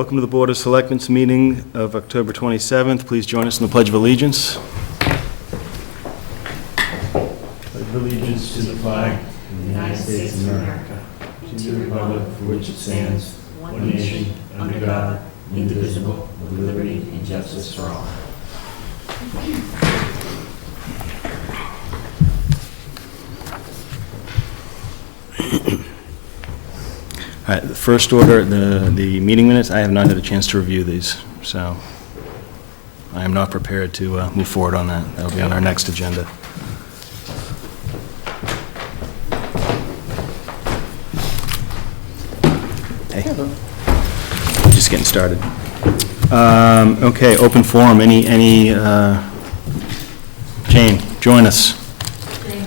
Welcome to the Board of Selectmen's meeting of October 27th. Please join us in the Pledge of Allegiance. Pledge of allegiance to the flag of the United States of America, to the republic for which it stands, one nation, under God, indivisible, with liberty and justice for all. All right, the first order, the meeting minutes, I have not had a chance to review these, so I am not prepared to move forward on that. That'll be on our next agenda. Hey, just getting started. Okay, open forum. Any Jane, join us.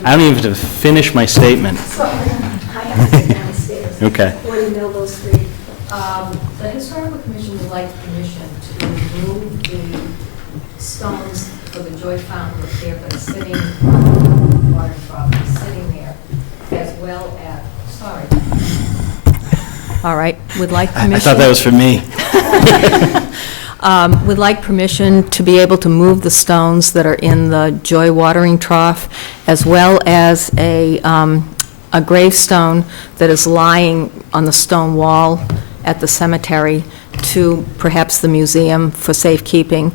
I don't even have to finish my statement. Sorry, I have to go downstairs. Okay. Or email those three. The Historical Commission would like permission to remove the stones for the Joy Fountain repair that are sitting on the water trough, sitting there, as well as, sorry. All right, would like permission. I thought that was for me. Would like permission to be able to move the stones that are in the Joy watering trough, as well as a gravestone that is lying on the stone wall at the cemetery to perhaps the museum for safekeeping.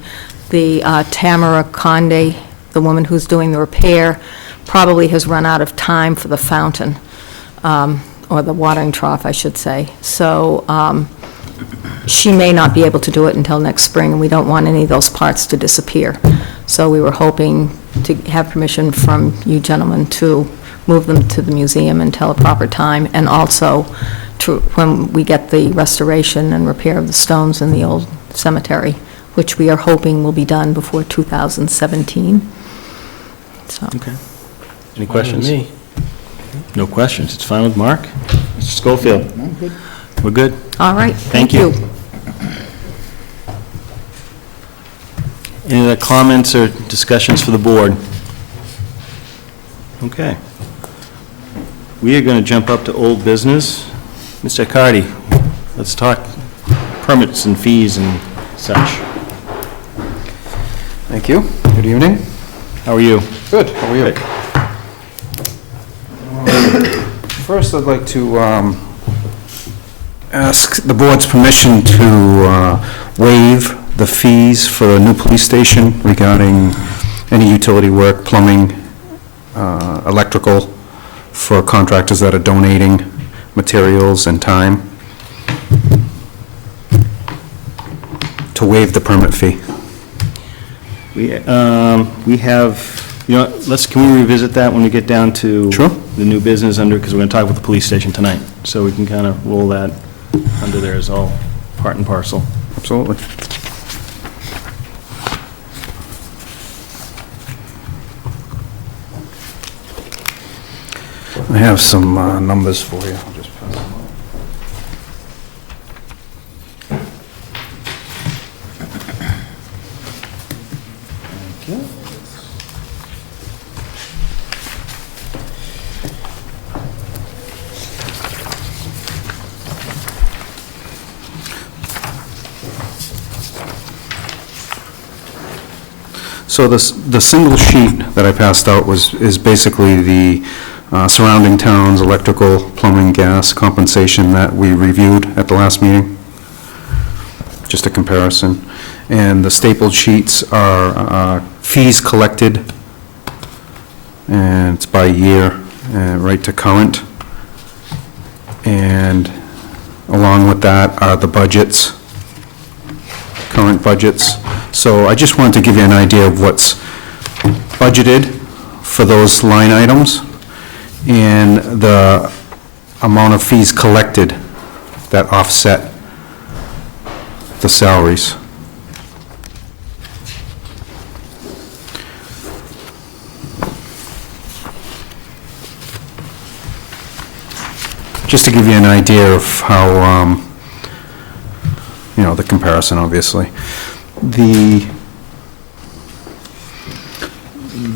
The Tamara Conde, the woman who's doing the repair, probably has run out of time for the fountain, or the watering trough, I should say. So she may not be able to do it until next spring, and we don't want any of those parts to disappear. So we were hoping to have permission from you gentlemen to move them to the museum until a proper time, and also to, when we get the restoration and repair of the stones in the old cemetery, which we are hoping will be done before 2017. So. Okay. Any questions? Me. No questions. It's fine with Mark. Mr. Schofield? I'm good. We're good? All right. Thank you. Any other comments or discussions for the board? Okay. We are going to jump up to old business. Mr. Accardi, let's talk permits and fees and such. Thank you. Good evening. How are you? Good. How are you? First, I'd like to ask the board's permission to waive the fees for the new police station regarding any utility work, plumbing, electrical, for contractors that are donating materials and time, to waive the permit fee. We have, you know, can we revisit that when we get down to Sure. the new business under, because we're going to talk about the police station tonight, so we can kind of roll that under there as all part and parcel. Absolutely. I have some numbers for you. I'll just pass them out. Thank you. So the single sheet that I passed out is basically the surrounding towns, electrical, plumbing, gas, compensation that we reviewed at the last meeting. Just a comparison. And the stapled sheets are fees collected, and it's by year, right to current. And along with that are the budgets, current budgets. So I just wanted to give you an idea of what's budgeted for those line items and the amount of fees collected that offset the salaries. Just to give you an idea of how, you know, the comparison, obviously. The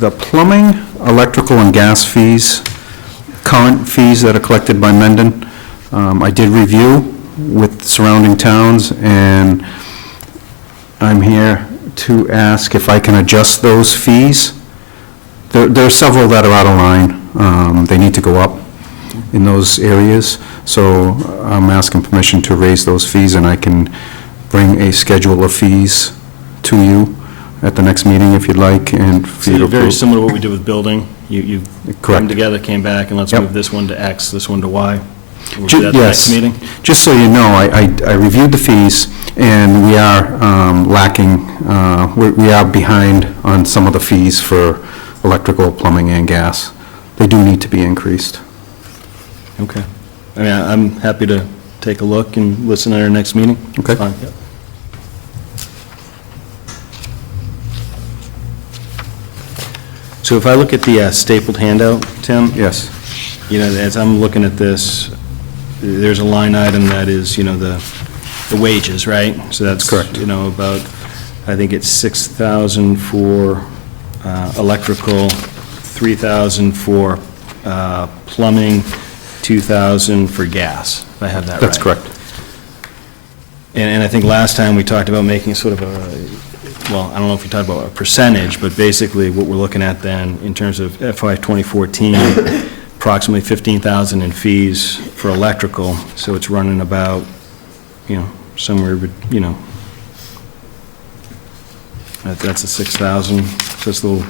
plumbing, electrical, and gas fees, current fees that are collected by Mendon, I did review with surrounding towns, and I'm here to ask if I can adjust those fees. There are several that are out of line. They need to go up in those areas, so I'm asking permission to raise those fees, and I can bring a schedule of fees to you at the next meeting if you'd like, and for you to Very approve. similar to what we did with building. You come Correct. together, came back, and let's Yep. move this one to X, this one to Y. We'll do that at the Yes. next meeting. Just so you know, I reviewed the fees, and we are lacking, we are behind on some of the fees for electrical, plumbing, and gas. They do need to be increased. Okay. I mean, I'm happy to take a look and listen at our next meeting. Okay. Fine, yep. So if I look at the stapled handout, Tim? Yes. You know, as I'm looking at this, there's a line item that is, you know, the wages, right? So that's Correct. You know, about, I think it's 6,000 for electrical, 3,000 for plumbing, 2,000 for gas, if I have that right. That's correct. And I think last time we talked about making sort of a, well, I don't know if we talked about a percentage, but basically what we're looking at then, in terms of FY 2014, approximately 15,000 in fees for electrical, so it's running about, you know, somewhere, you know, that's a 6,000, so it's a little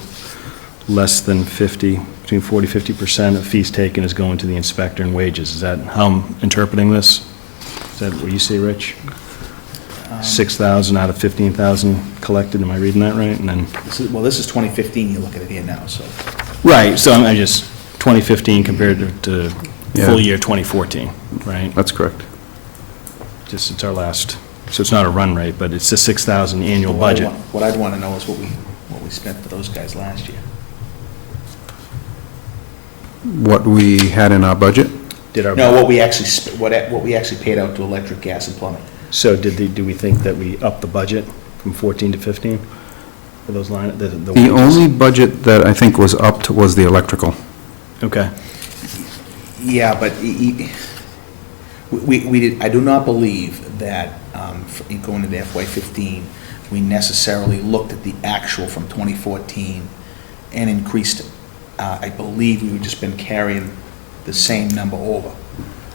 less than 50, between 40-50% of fees taken is going to the inspector and wages. Is that how I'm interpreting this? Is that what you say, Rich? 6,000 out of 15,000 collected, am I reading that right? And then, This is 2015, you look at it here now, so. right, so I'm just, 2015 compared to Yeah. full year 2014, right? That's correct. Just, it's our last, so it's not a run rate, but it's a 6,000 annual budget. What I'd want to know is what we spent for those guys last year. What we had in our budget? Did our, No, what we actually, what we actually paid out to electric, gas, and plumbing. so do we think that we upped the budget from 14 to 15 for those line, the The wages? only budget that I think was upped was the electrical. Okay, Yeah, but we did, I do not believe that, in going into FY '15, we necessarily looked at the actual from 2014 and increased it. I believe we've just been carrying the same number over,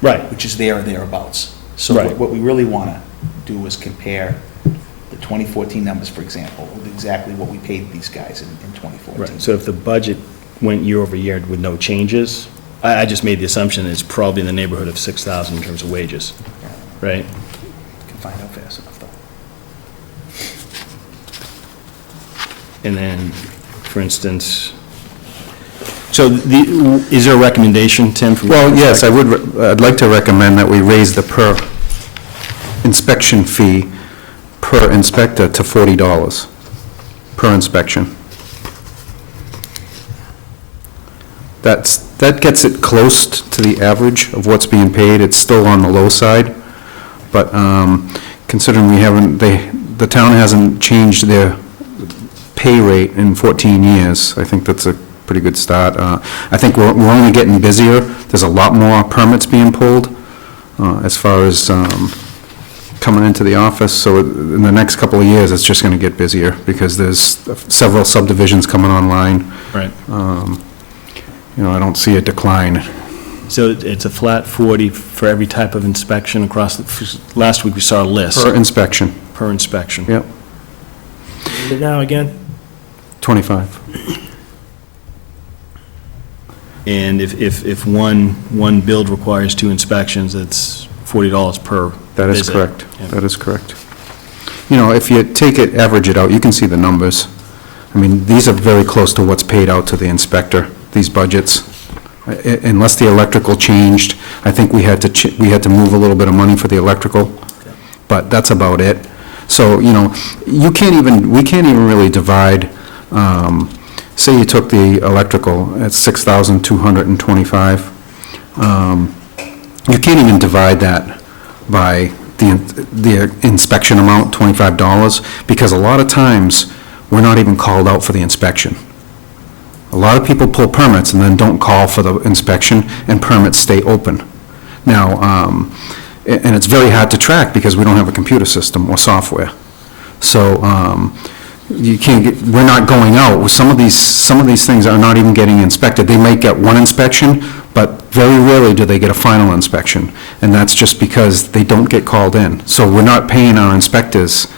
right, which is there or thereabouts. So Right. what we really want to do is compare the 2014 numbers, for example, with exactly what we paid these guys in 2014. right. So if the budget went year over year with no changes, I just made the assumption it's probably in the neighborhood of 6,000 in terms of wages, right? Can find out fast enough, though. And then, for instance, so is there a recommendation, Tim? from- Well, yes, I'd like to recommend that we raise the per inspection fee per inspector to $40 per inspection. That gets it close to the average of what's being paid. It's still on the low side, but considering the town hasn't changed their pay rate in 14 years, I think that's a pretty good start. I think we're only getting busier. There's a lot more permits being pulled as far as coming into the office, so in the next couple of years, it's just going to get busier because there's several subdivisions coming online. Right. You know, I don't see a decline. So it's a flat 40 for every type of inspection across, last week we saw a list. Per inspection, Per inspection. yep, Now again? 25. And if one build requires 2 inspections, it's $40 per That is visit. correct. Yeah. That is correct. You know, if you take it, average it out, you can see the numbers. I mean, these are very close to what's paid out to the inspector, these budgets. Unless the electrical changed, I think we had to move a little bit of money for the electrical, but that's about it. So, you know, we can't even really divide, say you took the electrical at $6,225. You can't even divide that by the inspection amount, $25, because a lot of times, we're not even called out for the inspection. A lot of people pull permits and then don't call for the inspection, and permits stay open. Now, and it's very hard to track because we don't have a computer system or software. So, you can't get, we're not going out. Some of these things are not even getting inspected. They might get one inspection, but very rarely do they get a final inspection. And that's just because they don't get called in. So we're not paying our inspectors,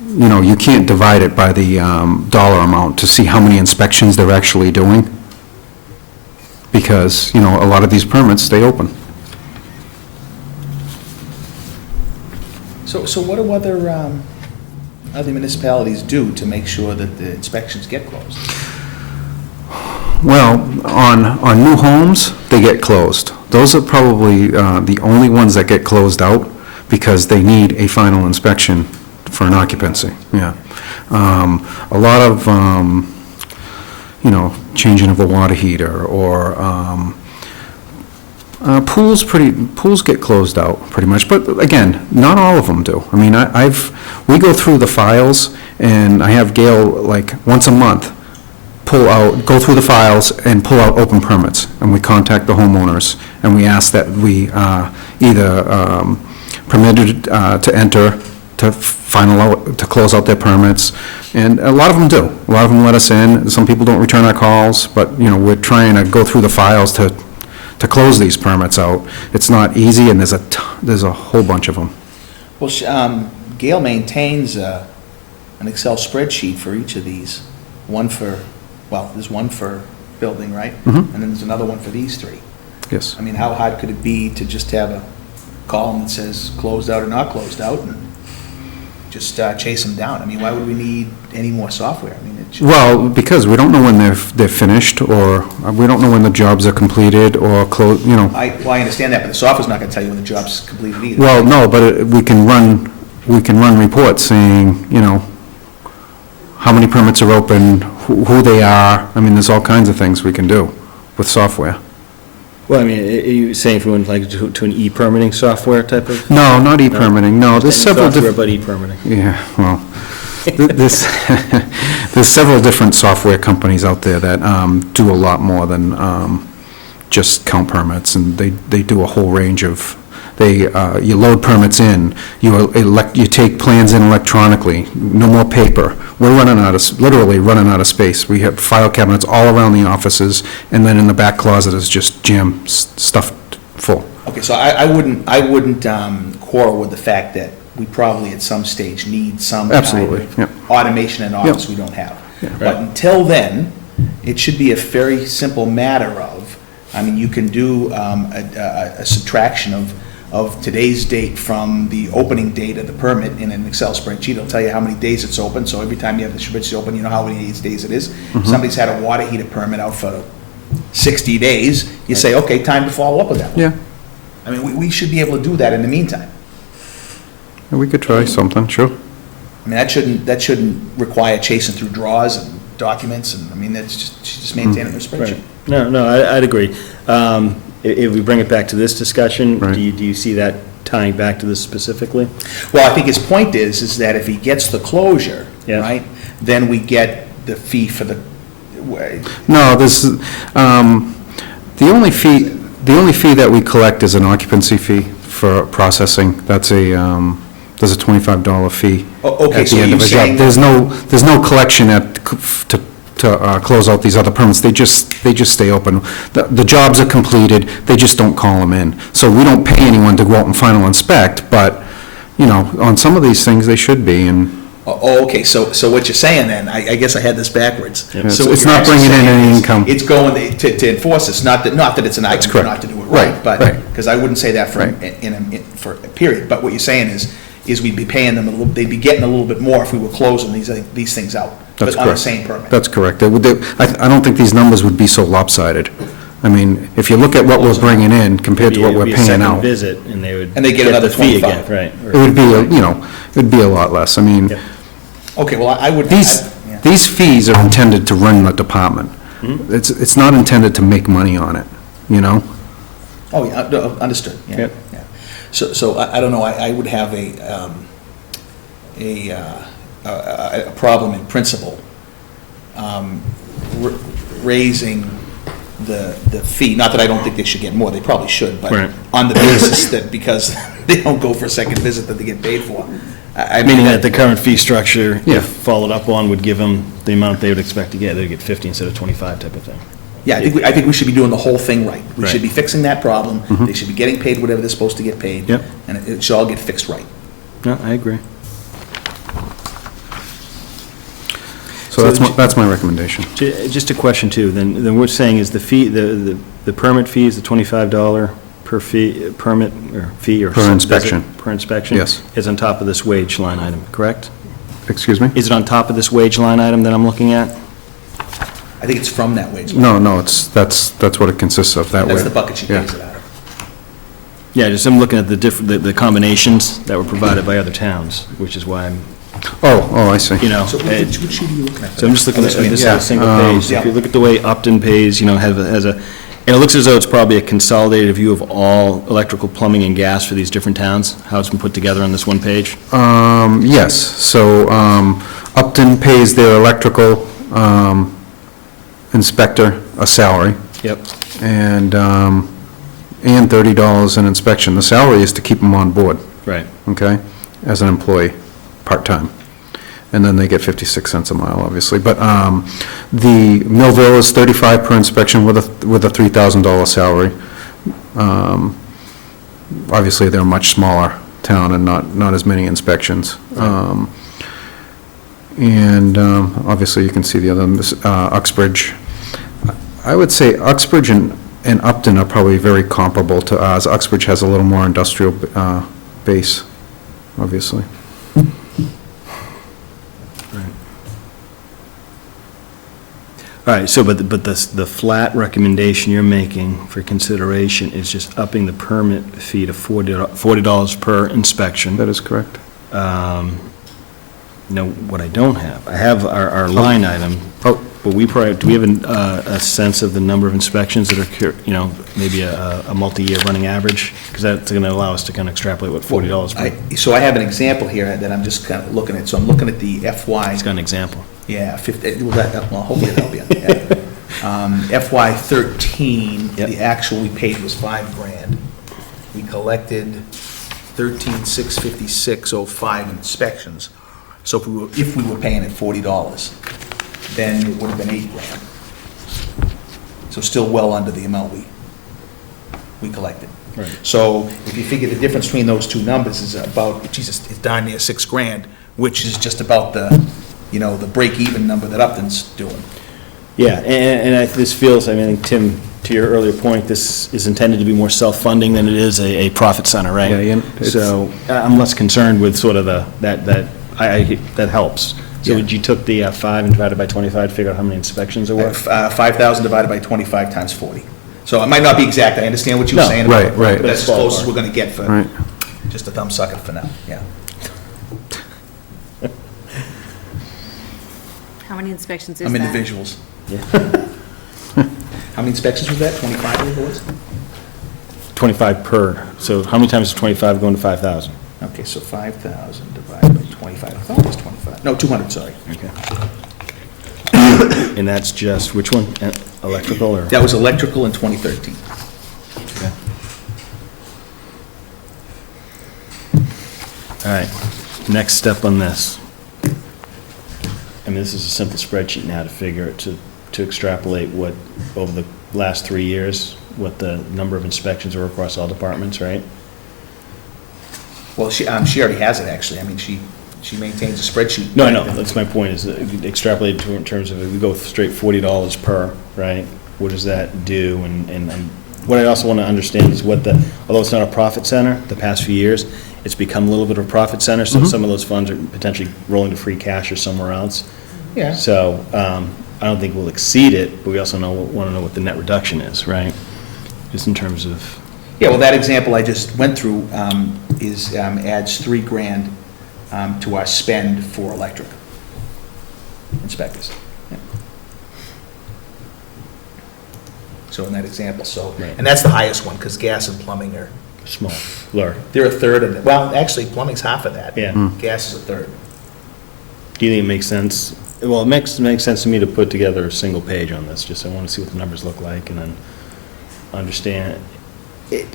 you know, you can't divide it by the dollar amount to see how many inspections they're actually doing. Because, you know, a lot of these permits stay open. So what do other municipalities do to make sure that the inspections get closed? Well, on new homes, they get closed. Those are probably the only ones that get closed out because they need a final inspection for an occupancy, yeah. A lot of, you know, changing of a water heater or pools get closed out pretty much, but again, not all of them do. I mean, we go through the files and I have Gail like once a month go through the files and pull out open permits, and we contact the homeowners and we ask that we either permitted to enter, to close out their permits, and a lot of them do. A lot of them let us in. Some people don't return our calls, but, you know, we're trying to go through the files to close these permits out. It's not easy, and there's a whole bunch of them. Well, Gail maintains an Excel spreadsheet for each of these. There's one for building, right? Mhm. And then there's another one for these three. Yes. I mean, how hard could it be to just have a column that says closed out or not closed out and just chase them down? I mean, why would we need any more software? I mean, it should... Well, because we don't know when they're finished, or we don't know when the jobs are completed or closed, you know. I understand that, but the software's not going to tell you when the job's completed either. Well, no, but we can run reports saying, you know, how many permits are open, who they are. I mean, there's all kinds of things we can do with software. Well, I mean, are you saying if we went like to an e-permitting software type of? No, not e-permitting, no, there's several Software, different. but e-permitting. Yeah, well, there's several different software companies out there that do a lot more than just count permits, and they do a whole range of, you load permits in, you take plans in electronically, no more paper. We're literally running out of space. We have file cabinets all around the offices, and then in the back closet is just stuffed full. Okay, so I wouldn't quarrel with the fact that we probably at some stage need some Absolutely, kind of automation in office we don't have. But until then, it should be a very simple matter of, I mean, you can do a subtraction of today's date from the opening date of the permit in an Excel spreadsheet. It'll tell you how many days it's open, so every time you have the spreadsheet open, you know how many days it is. If somebody's had a water heater permit out for 60 days, you say, okay, time to follow up with that one. Yeah, I mean, we should be able to do that in the meantime. we could try something, sure. I mean, that shouldn't require chasing through drawers and documents, and, I mean, that's just maintain it in a spreadsheet. Right. No, I'd agree. If we bring it back to this discussion, Right. do you see that tying back to this specifically? Well, I think his point is that if he gets the closure, Yeah. right, then we get the fee for the, No, the only fee that we collect is an occupancy fee for processing. There's a $25 fee okay, at so the end you're of a saying... job. There's no collection to close out these other permits. They just stay open. The jobs are completed, they just don't call them in. So we don't pay anyone to go out and final inspect, but, you know, on some of these things, they should be, and Oh, okay, so what you're saying then, I guess I had this backwards. Yeah. So It's what you're not actually bringing in saying any is income. It's going to enforce this, not that it's an That's argument correct. not to do it Right, right, but, right. because I wouldn't say that for Right. for a period, but what you're saying is we'd be paying them they'd be getting a little bit more if we were closing these things out, That's but on the correct. same permit. That's correct. I don't think these numbers would be so lopsided. I mean, if you look at what we're bringing in compared to what we're It'd be a paying second out, it visit, and they would. And they get another the fee 25. again, right. would be, it'd be a lot less. I mean, Yep. Okay, well, I would... yeah. these fees are intended to run the department. It's not intended to make money on it, you know? Oh, yeah, understood, yeah. Yep. Yeah. So I don't know, I would have a problem in principle raising the fee, not that I don't think they should get more, they probably should, but Right. on the basis that because they don't go for a second visit that they get paid for. I mean, Meaning that the current fee structure, Yeah. if followed up on, would give them the amount they would expect to get. They'd get 50 instead of 25 type of thing. Yeah, I think we should be doing the whole thing right. We should Right. be fixing that problem. They should be getting paid whatever they're supposed to get paid. Yep. And it should all get fixed right. No, I agree. So that's my recommendation. Just a question too, then we're saying is the fee, the permit fee is the $25 per fee, permit, or fee, or... Per inspection. Per inspection? Yes. Is on top of this wage line item, correct? Excuse me? Is it on top of this wage line item that I'm looking at? I think it's from that wage. No, that's what it consists of, that way. That's the bucket she Yeah. pays it out of. Yeah, just I'm looking at the combinations that were provided by other towns, which is why I'm, Oh, I see. you know... So which sheet are you looking at? So I'm just looking at Oh, this yeah. as a single page. So if you Yeah. look at the way Upton pays, has a, and it looks as though it's probably a consolidated view of all electrical, plumbing, and gas for these different towns, how it's been put together on this one page. Yes, so Upton pays their electrical inspector a salary, Yep. and $30 an inspection. The salary is to keep them on board, Right. okay, as an employee, part-time. And then they get 56 cents a mile, obviously. But the Millville is 35 per inspection with a $3,000 salary. Obviously, they're a much smaller town and not as many inspections. And obviously, you can see the other, Uxbridge. I would say Uxbridge and Upton are probably very comparable to ours. Uxbridge has a little more industrial base, obviously. All right, so, but the flat recommendation you're making for consideration is just upping the permit fee to $40 per inspection. That is correct. Now, what I don't have, I have our line item, Oh, but do we have a sense of the number of inspections that are, maybe a multi-year running average? Because that's going to allow us to kind of extrapolate what $40 per... So I have an example here that I'm just kind of looking at. So I'm looking at the FY. It's got an example. Yeah, 50, well, hopefully it'll help you. Yeah. FY 13, Yep. the actual we paid was $5,000. We collected 13,656.05 inspections. So if we were paying it $40, then it would have been $8,000. So still well under the amount we collected. Right. So if you figure the difference between those two numbers is about, Jesus, it's darn near $6,000, which is just about the break-even number that Upton's doing. Yeah, and this feels, I think, Tim, to your earlier point, this is intended to be more self-funding than it is a profit center, right? Yeah, it's- So I'm less concerned with sort of that helps. So Yeah. you took the 5 and divided by 25 to figure out how many inspections there were? 5,000 divided by 25 times 40. So it might not be exact, I understand what you were No, saying. right, right. But that's as That's close as ballpark. we're gonna get for right. just a thumb sucker for now, yeah. How many inspections is I'm that? in the visuals. How many inspections was that, 25 I think it was? 25 per, so how many times is 25 going to 5,000? Okay, so 5,000 divided by 25, I thought it was 25, no, 200, sorry. Okay. And that's just, which one? Electrical or? That was electrical in 2013. Okay. All right, next step on this. I mean, this is a simple spreadsheet now to figure, to extrapolate what, over the last 3 years, what the number of inspections are across all departments, right? Well, she already has it, actually, I mean, she maintains a spreadsheet. No, I know, that's my point, is extrapolate to in terms of, if we go straight $40 per, right? What does that do? And what I also want to understand is what although it's not a profit center, the past few years, it's become a little bit of a profit center, so some of those funds are potentially rolling to free cash or somewhere else. Yeah. So, I don't think we'll exceed it, but we also want to know what the net reduction is, right? Just in terms of, Yeah, well, that example I just went through adds $3,000 to our spend for electric inspectors. Yeah. So in that example, Right. and that's the highest one, because gas and plumbing are, small, lower. they're a third of it. Well, actually, plumbing's half of that. Yeah. Gas is a third. Do you think it makes sense Well, it makes sense to me to put together a single page on this, just I want to see what the numbers look like, and then understand it.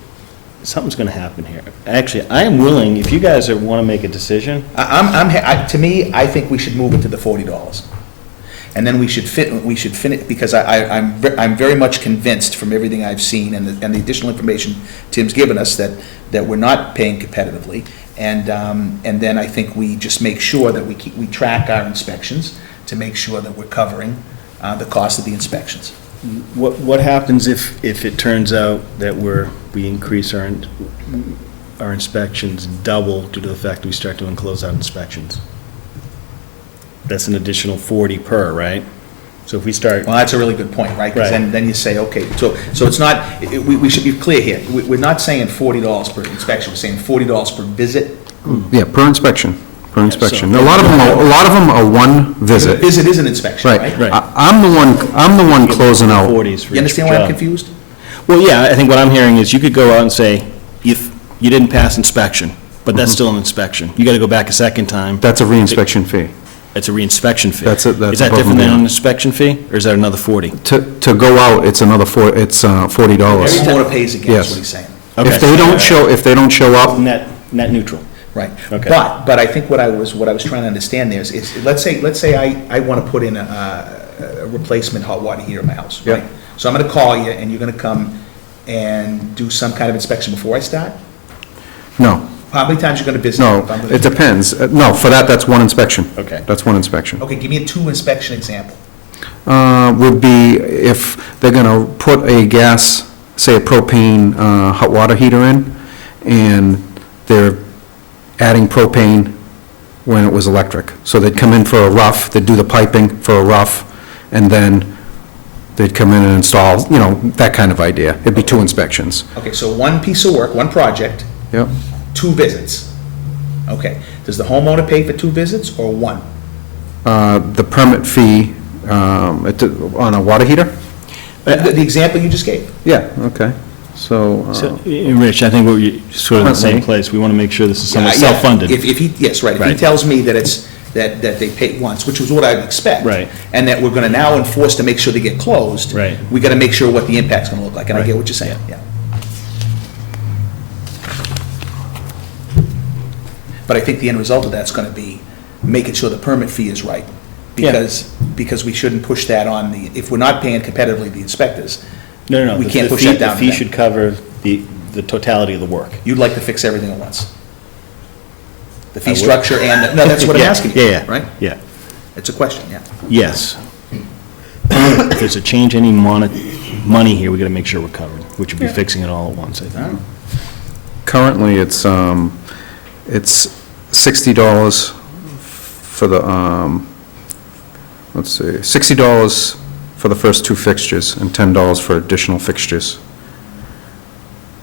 Something's going to happen here. Actually, I am willing, if you guys want to make a decision, To me, I think we should move it to the $40. And then we should finish, because I'm very much convinced from everything I've seen and the additional information Tim's given us that we're not paying competitively. And then I think we just make sure that we track our inspections to make sure that we're covering the cost of the inspections. what happens if it turns out that we increase our inspections double due to the fact that we start doing closeout inspections? That's an additional 40 per, right? So if we start, Well, that's a really good point, right? Because Right. then you say, okay, so it's not, we should be clear here. We're not saying $40 per inspection, we're saying $40 per visit. Yeah, per inspection, per inspection. so- A lot of them are one A visit. visit is an inspection, Right. right? Right. I'm the one closing out. 40s for You each understand why I'm job. confused? Well, yeah, I think what I'm hearing is you could go out and say, if you didn't pass inspection, but that's still an inspection. You got to go back a second time. That's a reinspection fee. It's a reinspection fee. That's Is that above and different than an beyond. inspection fee, or is that another 40? To go out, it's another $40. Every motor pays again, is Yes. what he's saying. Okay. If they don't show up, Net neutral. Right. Okay. But I think what I was trying to understand there is, let's say I want to put in a replacement hot water heater in my house, right? Yeah. So I'm going to call you, and you're going to come and do some kind of inspection before I start? no, How many times you're going to visit? no, if I'm gonna it do- depends. No, for that's one inspection. Okay. That's one inspection. Okay, give me a 2 inspection example. Would be if they're gonna put a gas, say a propane, hot water heater in, and they're adding propane when it was electric. So they'd come in for a rough, they'd do the piping for a rough, and then they'd come in and install, that kind of idea. It'd be 2 inspections. Okay, so 1 piece of work, 1 project, Yep. 2 visits. Okay, does the homeowner pay for 2 visits or 1? The permit fee, on a water heater? The example you just gave. Yeah, okay. So, So, Rich, I think we're sort of in the same Currently. place. We want to make sure this is somewhat Yeah, self-funded. If he, yes, right, if he Right. tells me that that they pay once, which was what I'd expect. Right. And that we're gonna now enforce to make sure they get closed. Right. We gotta make sure what the impact's gonna look like, and I Right. get what you're saying, yeah. But I think the end result of that's gonna be making sure the permit fee is right. Yeah. Because we shouldn't push that on if we're not paying competitively the inspectors, No. we the- can't the push fee- that down to The fee them. should cover the totality of the work. you'd like to fix everything at once. The I fee would. structure and, no, that's what I'm Yeah, asking you, yeah, right? Yeah, It's a question, yeah. yes. If there's a change, any money here, we got to make sure we're covered, which would be fixing it all at once, I think. currently, it's $60 for the, let's see, $60 for the first 2 fixtures and $10 for additional fixtures.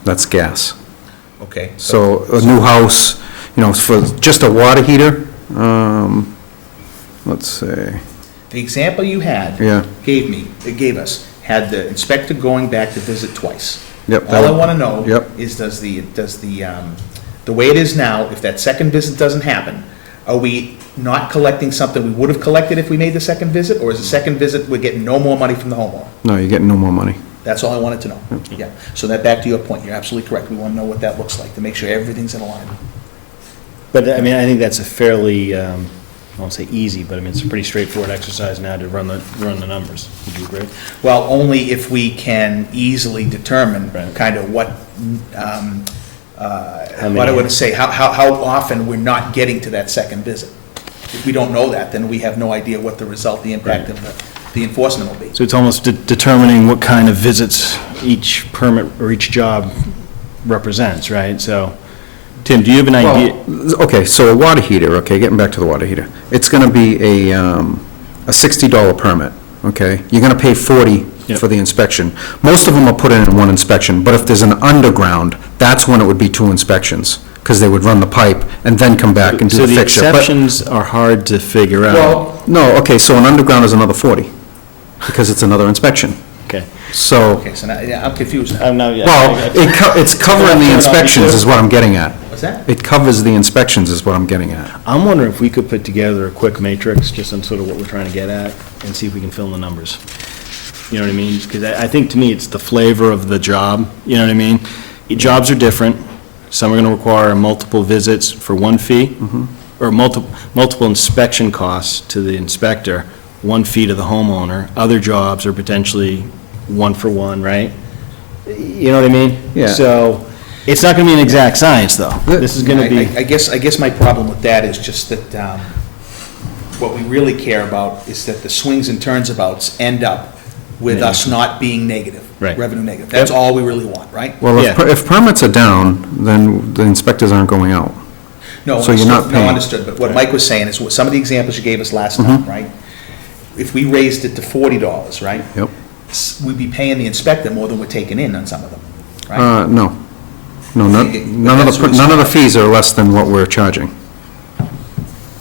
That's gas. Okay. So a new house, for just a water heater, let's see, The example you had. Yeah. Gave us, had the inspector going back to visit twice. Yep, All I want to know Yep. is the way it is now, if that second visit doesn't happen, are we not collecting something we would have collected if we made the second visit? Or is the second visit, we're getting no more money from the homeowner? no, you're getting no more money. That's all I wanted to know. Yeah. So that, back to your point, you're absolutely correct. We want to know what that looks like to make sure everything's in alignment. But, I mean, I think that's a fairly, I won't say easy, but I mean, it's a pretty straightforward exercise now to run the numbers. Would you agree? Well, only if we can easily determine Right. kind of what, many- what I would say, how often we're not getting to that second visit. If we don't know that, then we have no idea what the result, the impact of the enforcement will be. So it's almost determining what kind of visits each permit or each job represents, right? So, Tim, do you have an idea? Well, okay, so a water heater, okay, getting back to the water heater, it's gonna be a $60 permit, okay? You're gonna pay 40 Yep. for the inspection. Most of them are put in one inspection, but if there's an underground, that's when it would be 2 inspections, because they would run the pipe and then come back and do So the the fixture. But- exceptions are hard to figure out. Well, no, okay, so an underground is another 40, because it's another inspection. Okay. So, Okay, so now, yeah, I'm confused now. I'm not, yeah. well, it's covering the inspections is what I'm getting at. What's that? It covers the inspections is what I'm getting at. I'm wondering if we could put together a quick matrix, just on sort of what we're trying to get at, and see if we can fill in the numbers. You know what I mean? Because I think, to me, it's the flavor of the job, you know what I mean? Jobs are different. Some are going to require multiple visits for one fee, or multiple inspection costs to the inspector, one fee to the homeowner. Other jobs are potentially one for one, right? You know what I mean? Yeah. So, it's not going to be an exact science, though. This is going to be, I guess my problem with that is just that, what we really care about is that the swings and turnabouts end up with us not being negative. Right. Revenue negative. That's all we really want, right? Well, Yeah. if permits are down, then the inspectors aren't going out. No, So you're not understood. paying. No, understood, but what Mike was saying is, what some of the examples you gave us last time, right? If we raised it to $40, right? Yep. We'd be paying the inspector more than we're taking in on some of them, right? No. No, Okay, none that's what it's of the not. fees are less than what we're charging.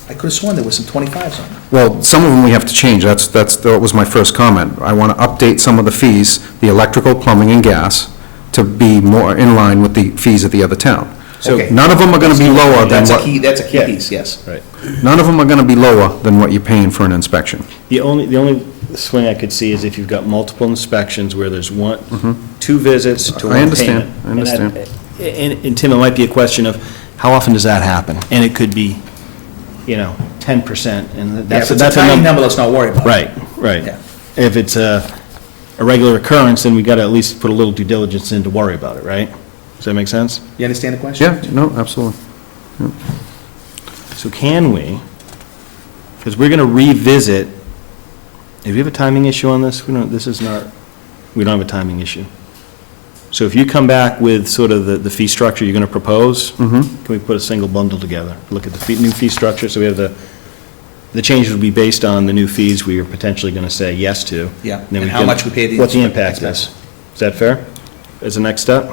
I could have sworn there was some 25s on them. Well, some of them we have to change, that was my first comment. I want to update some of the fees, the electrical, plumbing, and gas, to be more in line with the fees of the other town. So Okay. None of them are going to be lower than That's a what, key, that's a key Yeah. piece, yes. right. none of them are going to be lower than what you're paying for an inspection. The only swing I could see is if you've got multiple inspections where there's two visits to I one understand, payment. I understand. And Tim, it might be a question of, how often does that happen? And it could be, 10%, and Yeah, that's, if it's a that's a tiny number. number, let's not worry about it. Right, right. Yeah. If it's a regular occurrence, then we gotta at least put a little due diligence in to worry about it, right? Does that make sense? You understand the question? Yeah, no, absolutely. So can we, because we're gonna revisit, if we have a timing issue on this, we don't have a timing issue. So if you come back with sort of the fee structure you're gonna propose, can we put a single bundle together? Look at the new fee structure, so we have the changes will be based on the new fees we are potentially gonna say yes to. Yeah, then and we how can- much we pay the What the inspector. impact is. Is that fair? As a next step?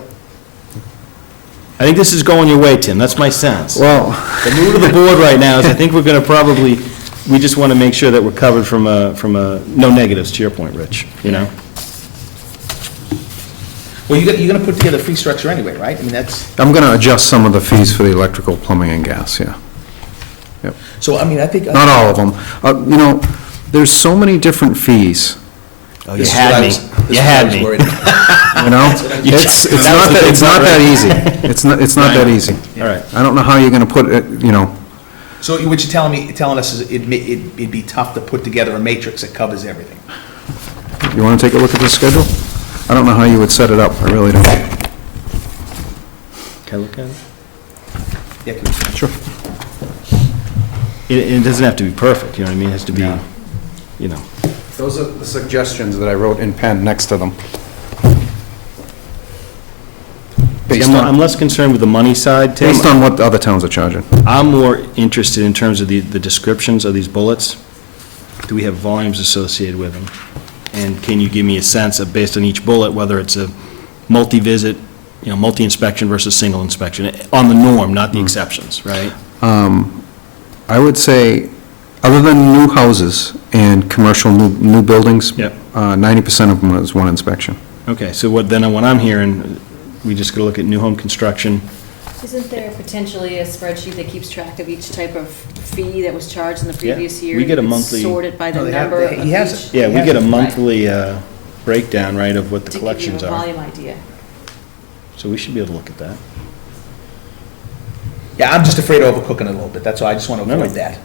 I think this is going your way, Tim, that's my sense. Well, The mood of the board right now is I think we're gonna probably, we just wanna make sure that we're covered from no negatives, to your point, Rich, Well, you're gonna put together a fee structure anyway, right? I mean, that's, I'm going to adjust some of the fees for the electrical, plumbing, and gas, yeah. Yep. so, I mean, I think. Not all of them. There's so many different fees, Oh, you This is had what I me, was- this you is what I had was me. worried about. It's That was not the that, big it's not part, that right? easy. It's not that easy. All right. I don't know how you're going to put it, So what you're telling us is it'd be tough to put together a matrix that covers everything. you want to take a look at the schedule? I don't know how you would set it up, I really don't. Can I look at it? Yeah, can we- Sure. It doesn't have to be perfect, you know what I mean? It has to be, Those are the suggestions that I wrote in pen next to them. Based I'm on, less concerned with the money side, Tim. based on what the other towns are charging. I'm more interested in terms of the descriptions of these bullets. Do we have volumes associated with them? And can you give me a sense of, based on each bullet, whether it's a multi-visit, multi-inspection versus single inspection, on the norm, not the exceptions, right? I would say, other than new houses and commercial new buildings, Yep. 90% of them is one inspection. Okay, so what I'm hearing, we just gotta look at new home construction. Isn't there potentially a spreadsheet that keeps track of each type of fee that was charged in the Yeah, previous year? we get a It's monthly- Sorted by the No, they have- number he of has each? it. Yeah, we get a Right. monthly breakdown, right, of what the To give you collections a are. volume idea. So we should be able to look at that. Yeah, I'm just afraid of overcooking it a little bit, that's all, I just want to No, no. avoid that.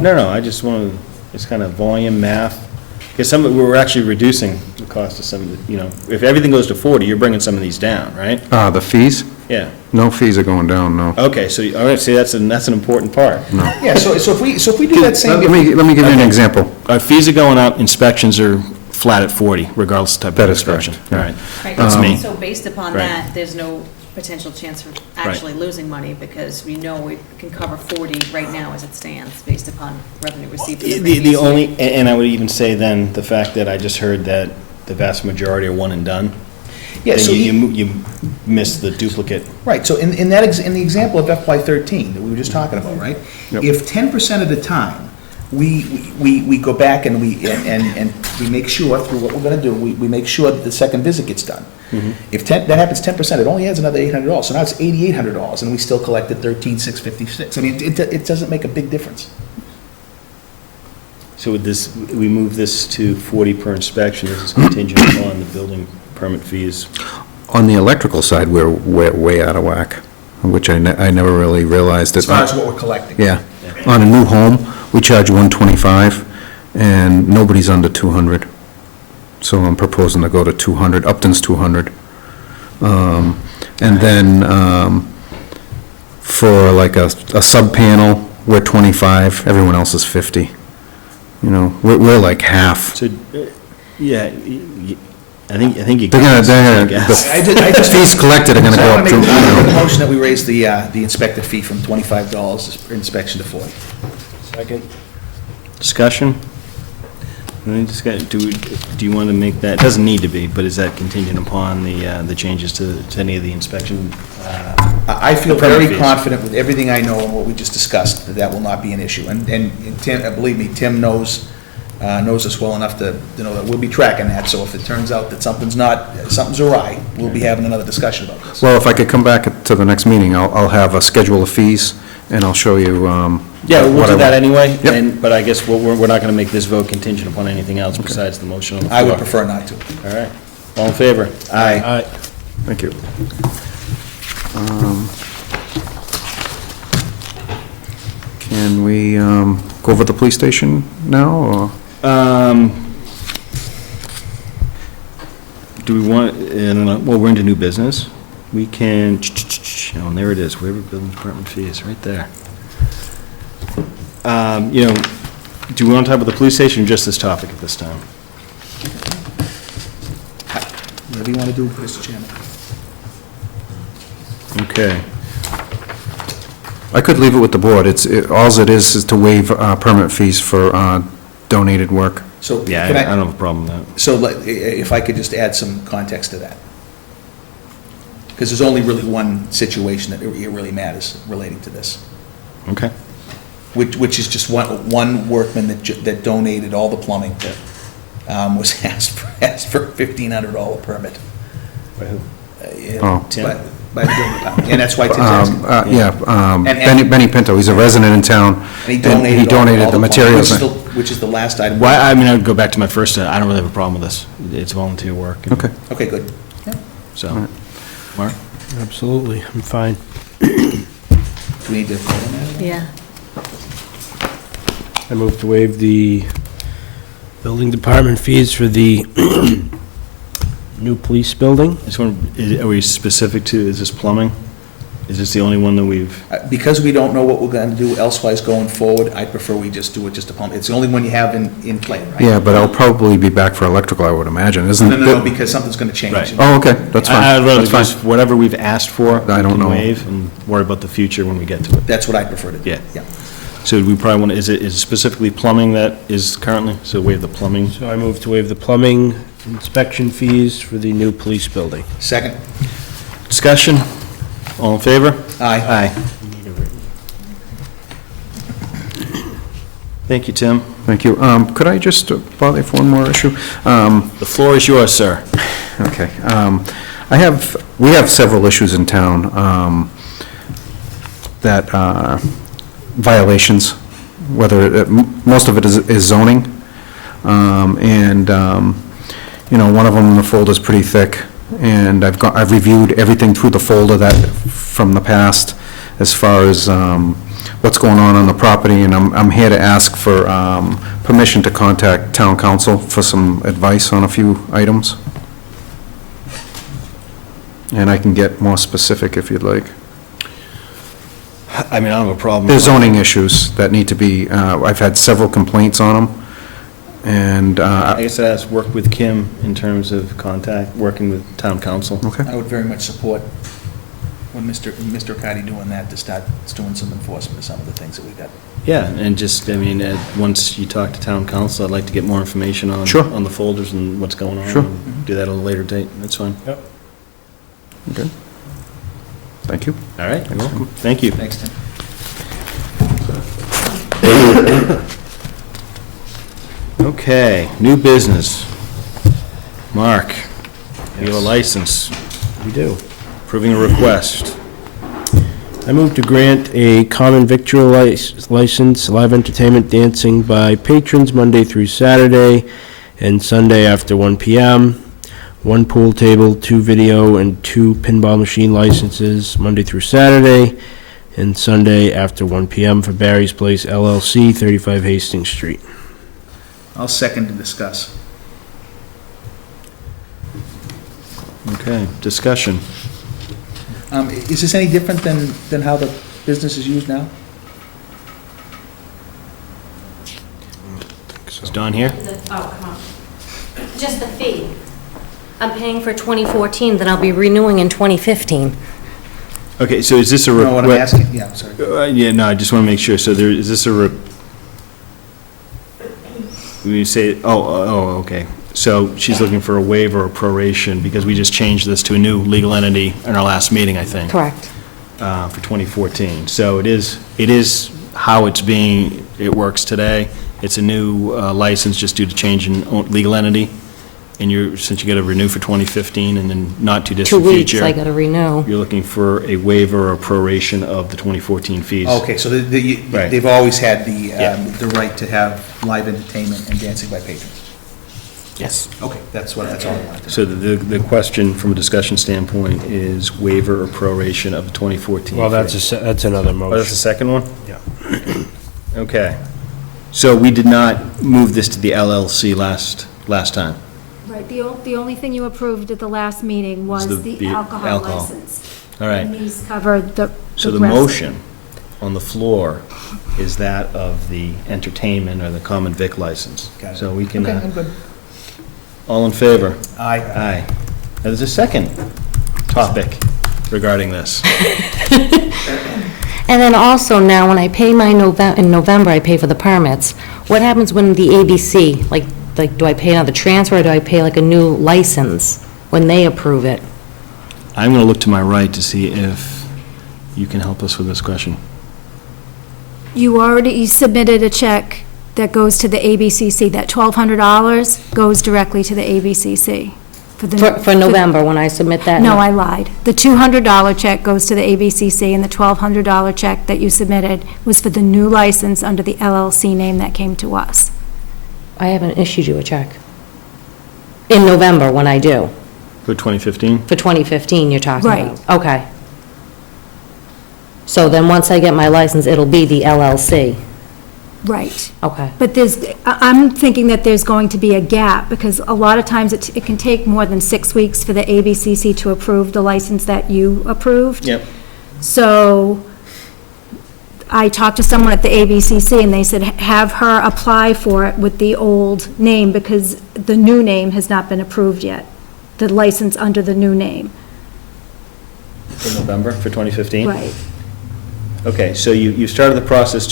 No, I just want to, it's kind of volume, math, because we're actually reducing the cost of some of the, if everything goes to 40, you're bringing some of these down, right? The fees? Yeah. No fees are going down, no. Okay, so, all right, see, that's an important part. Yeah, so if we do that same. Let me give you an example. Our fees are going up, inspections are flat at 40, regardless of type of That is correct, inspection. All right, Right, that's me. so based upon Right. that, there's no potential chance for actually losing money, because we know we can cover 40 right now as it stands, based upon revenue received in the previous The year. only, and I would even say then, the fact that I just heard that the vast majority are one and done, Yeah, then so you miss the duplicate. Right, so in the example of FY13 that we were just talking about, right? Yep. If 10% of the time, we go back and we make sure, through what we're gonna do, we make sure that the second visit gets done. If that happens 10%, it only adds another $800, so now it's $8,800, and we still collected $13,656. I mean, it doesn't make a big difference. So with this, we move this to 40 per inspection, this is contingent upon the building permit fees. On the electrical side, we're way out of whack, which I never really realized. As far as what we're collecting. Yeah. On a new home, we charge $125, and nobody's under $200. So I'm proposing to go to $200, Upton's $200. And then for like a sub-panel, we're $25, everyone else is $50. You know, we're like half. So, yeah, I think you. They're gonna, the fees collected are gonna So go I up want to, to you make a know. motion that we raise the inspector fee from $25 per inspection to $40. Second. Discussion? Do you want to make that, it doesn't need to be, but is that contingent upon the changes to any of the inspection? I feel The permit very fees. confident with everything I know and what we just discussed, that that will not be an issue. And Tim, believe me, Tim knows us well enough to know that we'll be tracking that. So if it turns out that something's awry, we'll be having another discussion about this. Well, if I could come back to the next meeting, I'll have a schedule of fees, and I'll show you, Yeah, we'll what I do that want. anyway, Yep. but I guess we're not going to make this vote contingent upon anything else besides the motion on the floor. I would prefer not to. All right. All in favor? Aye. Thank you. Can we go over the police station now, or? Do we want, I don't know, well, we're into new business. We can, oh, and there it is, waiver building department fees, right there. You know, do we want to talk about the police station or just this topic at this time? Whatever you want to do, Mr. Chairman. Okay. I could leave it with the board. Alls it is to waive permit fees for donated work. So Yeah, can I don't have a problem with that. So if I could just add some context to that. Because there's only really one situation that it really matters relating to this, Okay. which is just one workman that donated all the plumbing, was asked for $1,500 permit. By who? Oh. Tim? By the building department, and that's why Tim's asking. Benny Pinto, he's a resident in town, And and he all donated the plumbing, materials. Which is the last item. Well, I mean, I would go back to my first, I don't really have a problem with this. It's volunteer work. you know, Okay. Okay, good. So, Mark? Absolutely, I'm fine. Do we need to vote on that? Yeah. I move to waive the building department fees for the new police building. Just want, are we specific to, is this plumbing? Is this the only one that we've, Because we don't know what we're going to do elsewise going forward, I prefer we just do it just a pump. It's the only one you have in play, right? Yeah, but I'll probably be back for electrical, I would imagine, isn't it? No, because something's going to change. Right. Oh, okay, that's fine. I'd rather That's fine. just, whatever we've asked for, we I don't can know. waive and worry about the future when we get to it. That's what I prefer to do. Yeah. Yeah. So we probably want to, is it specifically plumbing that is currently, so waive the plumbing? So I move to waive the plumbing inspection fees for the new police building. Second? Discussion? All in favor? Aye. Aye. Thank you, Tim. Thank you. Could I just bother you for one more issue? The floor is yours, sir. Okay. We have several issues in town that violations, most of it is zoning. And, one of them in the folder is pretty thick, and I've reviewed everything through the folder from the past as far as what's going on the property, and I'm here to ask for permission to contact town council for some advice on a few items. And I can get more specific if you'd like. I mean, I don't have a problem. There's zoning issues that need to be, I've had several complaints on them, and, I guess that's work with Kim in terms of working with town council. okay. I would very much support when Mr. Cotty doing that, to start doing some enforcement of some of the things that we got. Yeah, and just, I mean, once you talk to town council, I'd like to get more information on. Sure. On the folders and what's going on. Sure. and Do that at a later date, that's fine. Okay. Thank you. All right, you're welcome. Thank you. Thanks, Tim. Okay, new business. Mark, you have a license, We do. approving a request. I move to grant a common victual license, live entertainment dancing by patrons Monday through Saturday and Sunday after 1 PM. 1 pool table, 2 video, and 2 pinball machine licenses Monday through Saturday and Sunday after 1 PM for Barry's Place LLC, 35 Hastings Street. I'll second to discuss. Okay, discussion. Is this any different than how the business is used now? Is Don here? Oh, come on. Just the fee. I'm paying for 2014, then I'll be renewing in 2015. Okay, so is this a No, what I'm request? asking, yeah, I'm sorry. Yeah, no, I just want to make sure. So there, is this when you say, okay. So she's looking for a waiver or proration because we just changed this to a new legal entity in our last meeting, I think. Correct. For 2014. So it is how it works today. It's a new license just due to change in legal entity. And since you got to renew for 2015 and then not too 2 distant weeks, future. I gotta renew. You're looking for a waiver or proration of the 2014 fees. Okay, so Right. they've always had Yeah. the right to have live entertainment and dancing by patrons? Yes. Okay, that's all I wanted to know. So the question from a discussion standpoint is waiver or proration of the 2014 Well, fee. that's another Oh, that's the motion. second one? Yeah. Okay. So we did not move this to the LLC last time. Right, the only thing you approved at the last meeting was the the alcohol alcohol. license. All right. And these cover the So the rest. motion on the floor is that of the entertainment or the common vic license. Got it. So we can, Okay, I'm good. all in favor? Aye. Aye. Now, there's a second topic regarding this. And then also now, when I pay my in November, I pay for the permits. What happens when the ABC, like, do I pay another transfer, or do I pay like a new license when they approve it? I'm going to look to my right to see if you can help us with this question. You submitted a check that goes to the ABCC. That $1,200 goes directly to the ABCC. For November, when I submit that? No, I lied. The $200 check goes to the ABCC, and the $1,200 check that you submitted was for the new license under the LLC name that came to us. I haven't issued you a check. In November, when I do. For 2015? For 2015, you're talking Right. about? Okay. So then, once I get my license, it'll be the LLC? Right. Okay. But I'm thinking that there's going to be a gap, because a lot of times it can take more than 6 weeks for the ABCC to approve the license that you approved. Yep. So I talked to someone at the ABCC, and they said, have her apply for it with the old name, because the new name has not been approved yet, the license under the new name. For November, for 2015? Right. Okay, so you started the process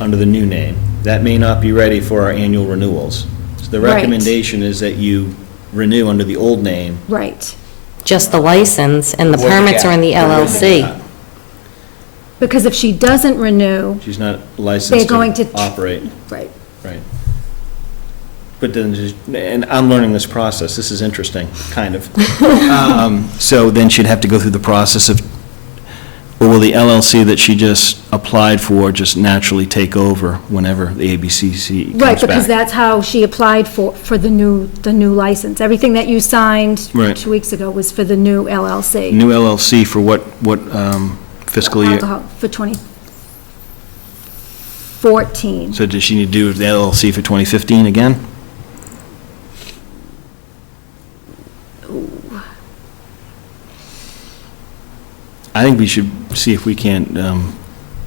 under the new name. That may not be ready for our annual renewals. So the Right. recommendation is that you renew under the old name. Right. Just the license, and the Avoid the permits are in the gap. LLC. Because if she doesn't renew, She's not licensed They're going to to- operate. right. Right. But then, and I'm learning this process, this is interesting, kind of. So then she'd have to go through the process of, or will the LLC that she just applied for just naturally take over whenever the ABCC comes back? Right, because that's how she applied for the new license. Everything that you signed Right. 2 weeks ago was for the new LLC. New LLC for what fiscal year? Alcohol, for 2014. So does she need to do the LLC for 2015 again? I think we should see if we can't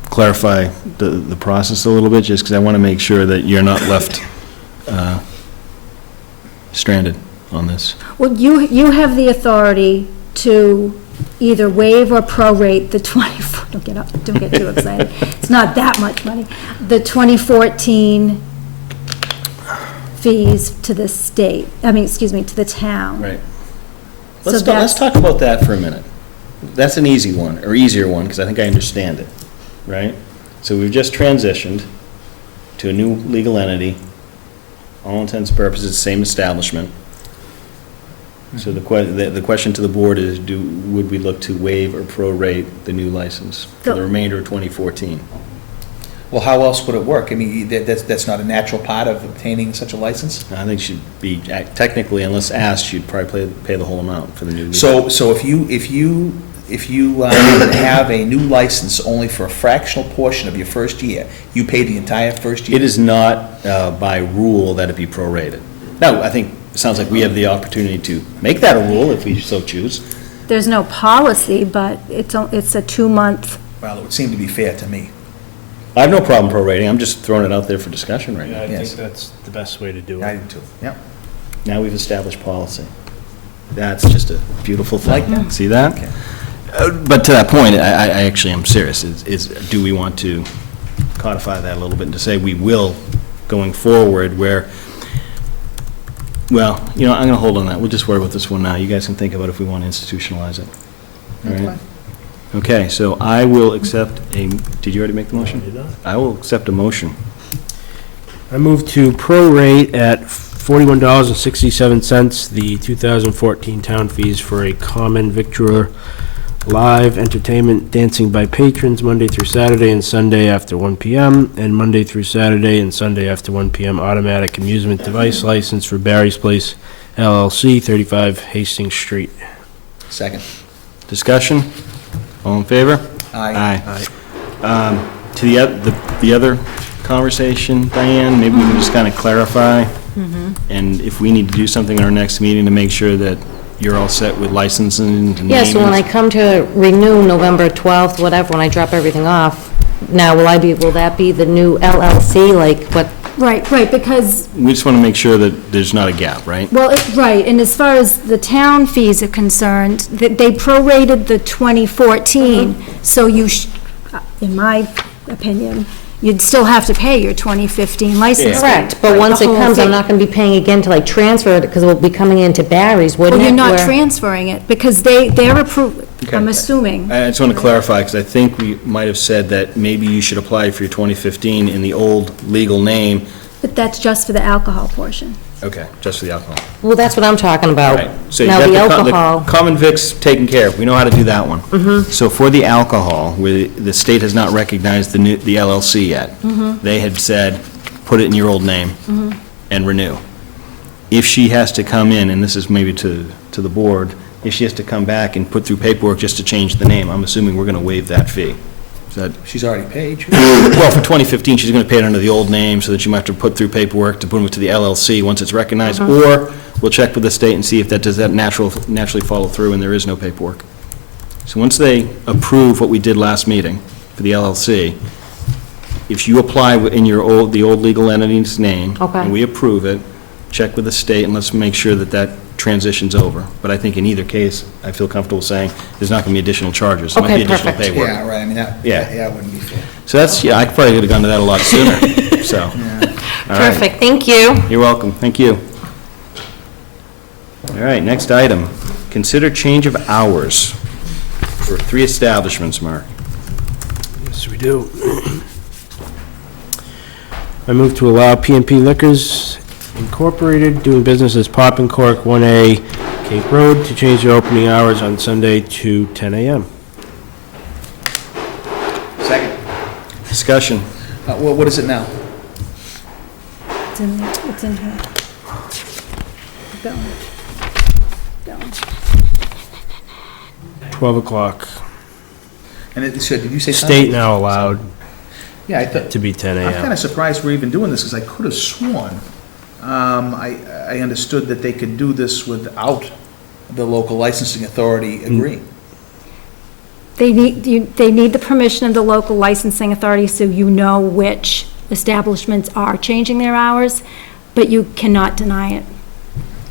clarify the process a little bit, just because I want to make sure that you're not left stranded on this. Well, you have the authority to either waive or prorate the don't get too excited. It's not that much money. The 2014 fees to the state, to the town. Right. So Let's that's- talk about that for a minute. That's an easy one, or easier one, because I think I understand it, right? So we've just transitioned to a new legal entity all intents and purposes, same establishment. So the question to the board is, would we look to waive or prorate the new license for the remainder of 2014? Well, how else would it work? I mean, that's not a natural part of obtaining such a license? I think she'd be, technically, unless asked, she'd probably pay the whole amount for the new. So if you have a new license only for a fractional portion of your first year, you pay the entire first year? It is not by rule that it be prorated. Now, I think, it sounds like we have the opportunity to make that a rule if we so choose. There's no policy, but it's a 2-month. Well, it would seem to be fair to me. I have no problem prorating, I'm just throwing it out there for discussion right now. I think Yes. that's the best way to do I it. do too, yeah. Now we've established policy. That's just a beautiful thing. Like that. See that? Okay. But to that point, I actually am serious, is do we want to codify that a little bit and to say we will going forward where, well, I'm going to hold on that. We'll just worry about this one now. You guys can think about if we want to institutionalize it. All right? Okay, so I will accept did you already make the motion? I did not. I will accept a motion. I move to prorate at $41.67 the 2014 town fees for a common victualler live entertainment dancing by patrons Monday through Saturday and Sunday after 1 p.m. and Monday through Saturday and Sunday after 1 p.m. automatic amusement device license for Barry's Place LLC, 35 Hastings Street. Second. Discussion? All in favor? Aye. To the other conversation, Diane, maybe we can just kind of clarify, and if we need to do something in our next meeting to make sure that you're all set with licensing and naming. Yeah, so when I come to renew November 12th, whatever, when I drop everything off, now will that be the new LLC, like what? Right, because, We just want to make sure that there's not a gap, right? well, right, and as far as the town fees are concerned, they prorated the 2014, so in my opinion, you'd still have to pay your 2015 license fee. Correct, but once it The whole comes, I'm fee. not going to be paying again to like transfer it, because it will be coming into Barry's, wouldn't Well, it? you're not Where- transferring it, because they're approved, Okay. I'm assuming. I just want to clarify, because I think we might have said that maybe you should apply for your 2015 in the old legal name. But that's just for the alcohol portion. Okay, just for the alcohol. Well, that's what I'm talking about. Right. So you Now, got the the alcohol, common vic's taken care of. We know how to do that one. So for the alcohol, where the state has not recognized the LLC yet, they had said, put it in your old name and renew. If she has to come in, and this is maybe to the board, if she has to come back and put through paperwork just to change the name, I'm assuming we're going to waive that fee. Is that, She's already paid. well, for 2015, she's going to pay it under the old name, so that she might have to put through paperwork to put it to the LLC once it's recognized, or we'll check with the state and see if does that naturally follow through and there is no paperwork. So once they approve what we did last meeting for the LLC, if you apply in the old legal entity's name, Okay. and we approve it, check with the state and let's make sure that transitions over. But I think in either case, I feel comfortable saying there's not going to be additional charges. There might Okay, be additional perfect. paperwork. Yeah, right, I mean, that wouldn't be fair. So that's, I probably could have gone to that a lot sooner, so. All right. perfect, thank you. You're welcome, thank you. All right, next item, consider change of hours for 3 establishments, Mark. Yes, we do. I move to allow P&P Liquors Incorporated, doing business as Pop and Cork 1A Cape Road, to change their opening hours on Sunday to 10 a.m. Second. Discussion. What is it now? It's in here. Go. 12 o'clock. And so, did you say State Sunday? now allowed Yeah, I thought, to be 10 I'm kind a.m. of surprised we're even doing this, because I could have sworn, I understood that they could do this without the local licensing authority agreeing. They need the permission of the local licensing authority, so you know which establishments are changing their hours, but you cannot deny it.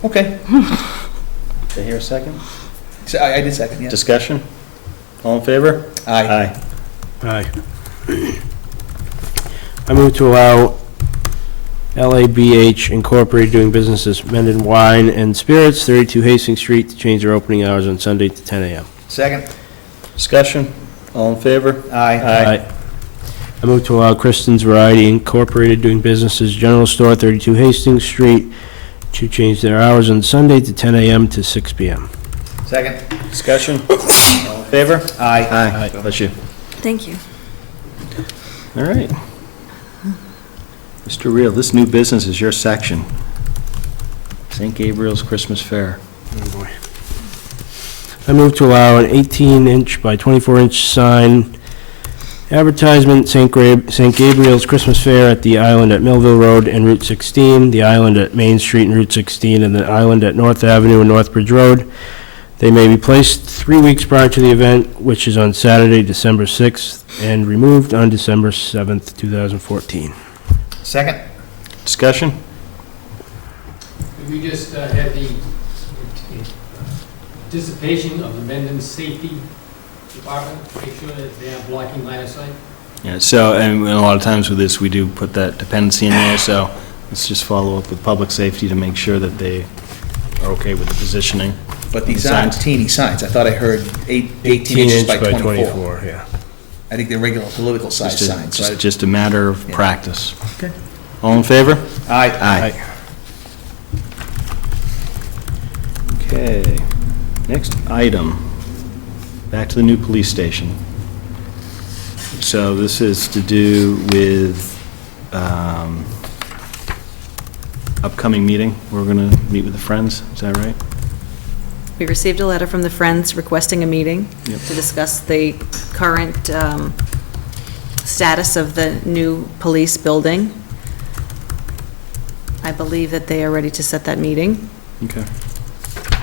Okay. Did I hear a second? So I did second, yeah. Discussion? All in favor? Aye. Aye. I move to allow LABH Incorporated, doing business as Mendon Wine and Spirits, 32 Hastings Street, to change their opening hours on Sunday to 10 a.m. Second. Discussion? All in favor? Aye. I move to allow Kristen's Variety Incorporated, doing business as General Store, 32 Hastings Street, to change their hours on Sunday to 10 a.m. to 6 p.m. Second? Discussion? All in favor? Aye. Aye. Bless you. Thank you. All right. Mr. Reel, this new business is your section. St. Gabriel's Christmas Fair. Oh, boy. I move to allow an 18-inch by 24-inch sign advertisement, St. Gabriel's Christmas Fair at the Island at Millville Road and Route 16, the Island at Main Street and Route 16, and the Island at North Avenue and Northbridge Road. They may be placed 3 weeks prior to the event, which is on Saturday, December 6th, and removed on December 7th, 2014. Second? Discussion? We just had the anticipation of the Mendon Safety Department, make sure that they are blocking line of sight. Yeah, so, and a lot of times with this, we do put that dependency in there, so let's just follow up with public safety to make sure that they are okay with the positioning. But these The aren't signs. teeny signs. I thought I heard 18 inches by 24. Yeah. I think they're regular political size Just a- signs. So I- Just a matter of Yeah. practice. Okay. All in favor? Aye. Aye. Okay, next item, back to the new police station. So this is to do with upcoming meeting. We're going to meet with the Friends, is that right? We received a letter from the Friends requesting a meeting Yep. to discuss the current status of the new police building. I believe that they are ready to set that meeting. Okay.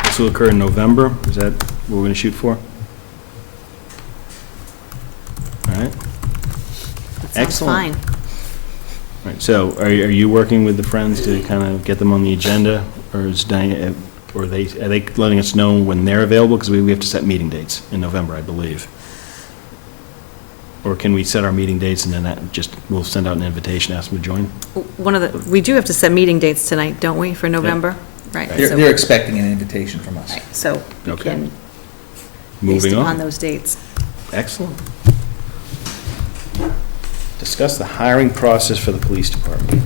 This will occur in November, is that what we're going to shoot for? All right. That sounds Excellent. fine. Right, so are you working with the Friends to kind of get them on the agenda, or is Diane, or are they letting us know when they're available? Because we have to set meeting dates in November, I believe. Or can we set our meeting dates and then that just, we'll send out an invitation, ask them to join? We do have to set meeting dates tonight, don't we, for November? Right. so- They're expecting an invitation from us. Right, so we Okay. can, based Moving upon on. those dates. Excellent. Discuss the hiring process for the police department.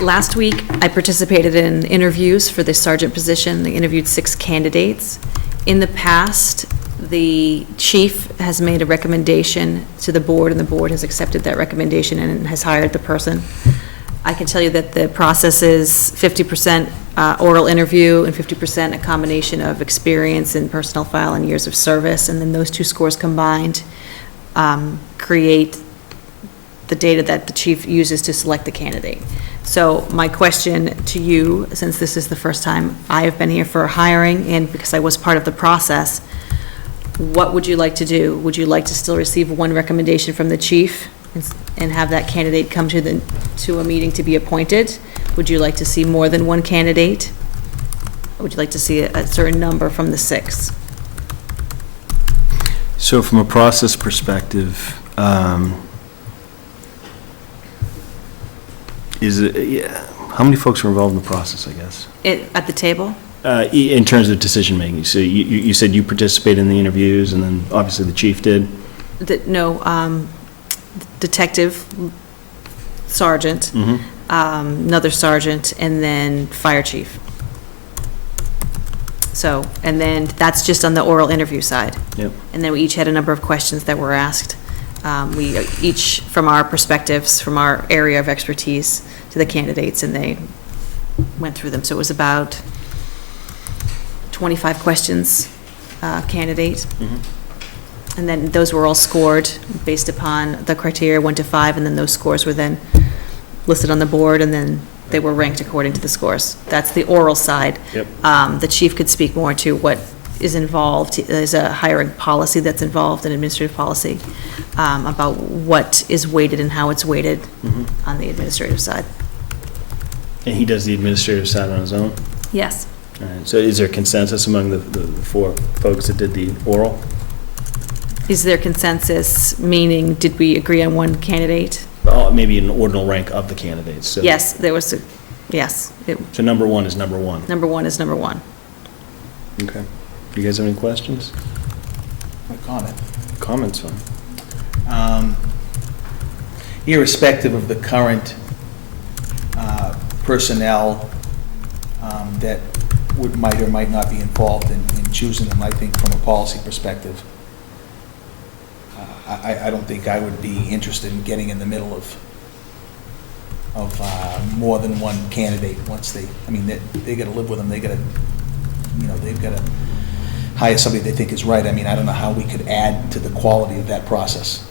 Last week, I participated in interviews for the sergeant position. They interviewed 6 candidates. In the past, the chief has made a recommendation to the board, and the board has accepted that recommendation and has hired the person. I can tell you that the process is 50% oral interview and 50% a combination of experience and personnel file and years of service, and then those 2 scores combined create the data that the chief uses to select the candidate. So my question to you, since this is the first time I have been here for hiring and because I was part of the process, what would you like to do? Would you like to still receive 1 recommendation from the chief and have that candidate come to a meeting to be appointed? Would you like to see more than 1 candidate? Or would you like to see a certain number from the 6? So from a process perspective, how many folks are involved in the process, I guess? At the table? In terms of decision-making, so you said you participated in the interviews, and then obviously the chief did? No, detective, sergeant, another sergeant, and then fire chief. So, and then that's just on the oral interview side. Yep. And then we each had a number of questions that were asked. We each, from our perspectives, from our area of expertise, to the candidates, and they went through them. So it was about 25 questions, candidate. And then those were all scored based upon the criteria 1 to 5, and then those scores were then listed on the board, and then they were ranked according to the scores. That's the oral side. Yep. The chief could speak more to what is involved. There's a hiring policy that's involved, an administrative policy, about what is weighted and how it's weighted on the administrative side. And he does the administrative side on his own? Yes. All right, so is there consensus among the 4 folks that did the oral? Is there consensus, meaning did we agree on 1 candidate? Maybe an ordinal rank of the candidates. So- Yes, there was, yes. So number 1 is number 1. Number 1 is number 1. Okay. You guys have any questions? A comment. Comments on? irrespective of the current personnel that might or might not be involved in choosing them, I think from a policy perspective, I don't think I would be interested in getting in the middle of more than one candidate once they gotta live with them, they gotta, they've gotta hire somebody they think is right. I mean, I don't know how we could add to the quality of that process.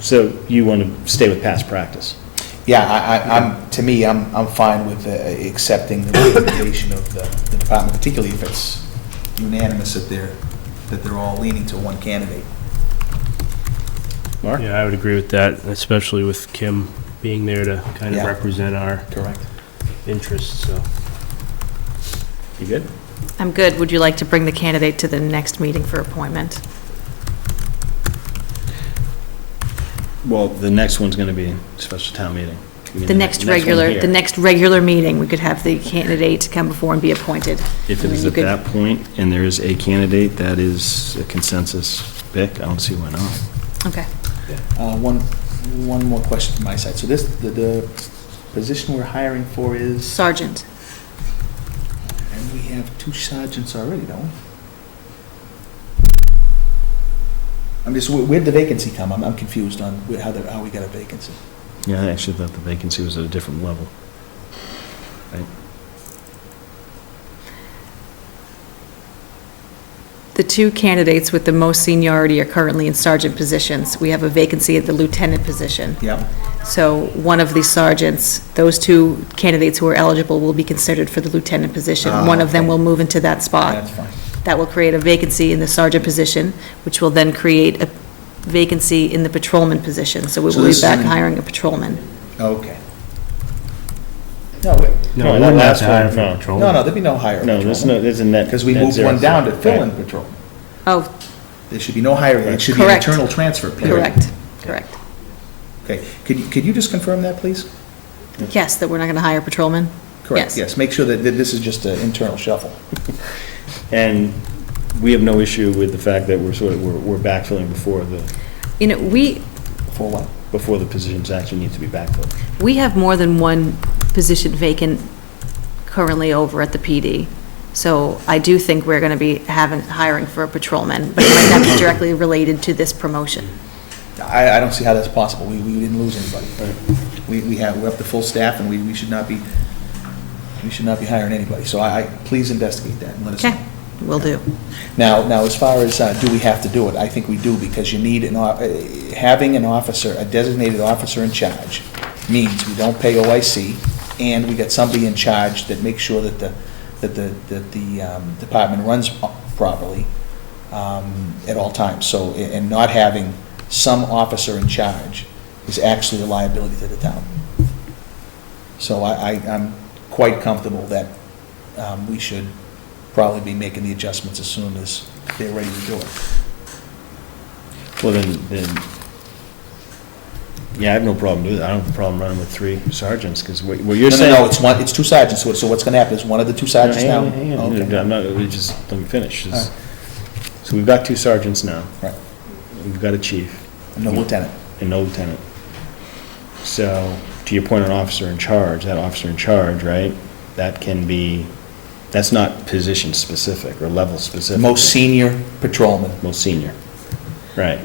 So you want to stay with past practice? Yeah, to me, I'm fine with accepting the recommendation of the department, particularly if it's unanimous that they're all leaning to one candidate. Mark? Yeah, I would agree with that, especially with Kim being there to kind of Yeah. represent our Correct. interests, so. You good? I'm good. Would you like to bring the candidate to the next meeting for appointment? Well, the next one's going to be a special town meeting. You mean The next one regular, here. the next regular meeting, we could have the candidate come before and be appointed. If it And is then at you that point, and there is a candidate that is a consensus pick, I don't see why not. Okay. One more question from my side. So the position we're hiring for is, Sergeant. and we have 2 sergeants already, don't we? Where'd the vacancy come? I'm confused on how we got a vacancy. Yeah, I actually thought the vacancy was at a different level. Right? The 2 candidates with the most seniority are currently in sergeant positions. We have a vacancy at the lieutenant position. Yeah. So one of the sergeants, those 2 candidates who are eligible will be considered for the lieutenant position. Ah, One of them okay. will move into that spot. That's fine. That will create a vacancy in the sergeant position, which will then create a vacancy in the patrolman position. So we So will be this is back in- hiring a patrolman. Okay. No, No, that we wouldn't have last to hire one, for no. patrol. no, there'd be no hire. No, there's a net. Because we net moved zero one down to fund. fill in Right. patrol. Oh, There should be no hiring. It should be an Correct. internal transfer, period. correct. Okay. Could you just confirm that, please? Yes, that we're not going to hire a patrolman? Correct, yes. Make sure that this is just an internal shuffle. And we have no issue with the fact that we're backfilling before For what? before the positions actually need to be backfilled. we have more than one position vacant currently over at the PD. So I do think we're going to be hiring for a patrolman, but it might not be directly related to this promotion. I don't see how that's possible. We didn't lose anybody. We're up to full staff, and we should not be hiring anybody. So please investigate that and let us know. Okay, will do. Now, as far as, do we have to do it? I think we do, because you need having an officer, a designated officer in charge, means we don't pay OIC, and we got somebody in charge that makes sure that the department runs properly at all times. So, and not having some officer in charge is actually a liability to the town. So I'm quite comfortable that we should probably be making the adjustments as soon as they're ready to do it. Well, then, yeah, I have no problem doing that. I don't have a problem running with 3 sergeants, because what you're saying. No, it's 2 sergeants. So what's going to happen is one of the 2 sergeants now. Hang on, Okay. I'm not, let me finish. All right. So we've got 2 sergeants now. Right. We've got a chief. No lieutenant. And no lieutenant. So, to your point on officer in charge, that officer in charge, right, that's not position specific or level specific. Most senior patrolman. Most senior, right.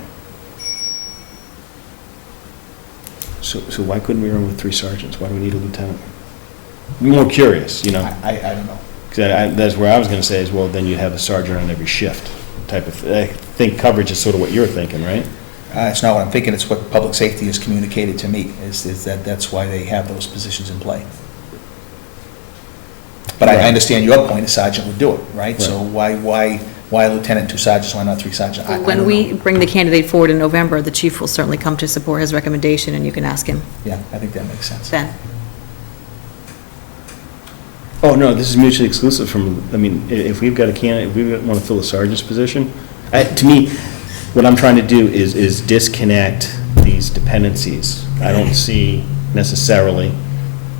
So why couldn't we run with 3 sergeants? Why do we need a lieutenant? I'm more curious, I don't know. Because that's where I was going to say is, well, then you'd have a sergeant on every shift type of, I think coverage is sort of what you're thinking, right? It's not what I'm thinking. It's what public safety has communicated to me, is that's why they have those positions in play. But I Right. understand your point, a sergeant would do it, right? So Right. why a lieutenant, 2 sergeants, why not 3 sergeants? I When don't we know. bring the candidate forward in November, the chief will certainly come to support his recommendation, and you can ask him Yeah, I think that makes sense. then. Oh, no, this is mutually exclusive from, if we've got a candidate, if we want to fill a sergeant's position, to me, what I'm trying to do is disconnect these dependencies. I don't see necessarily,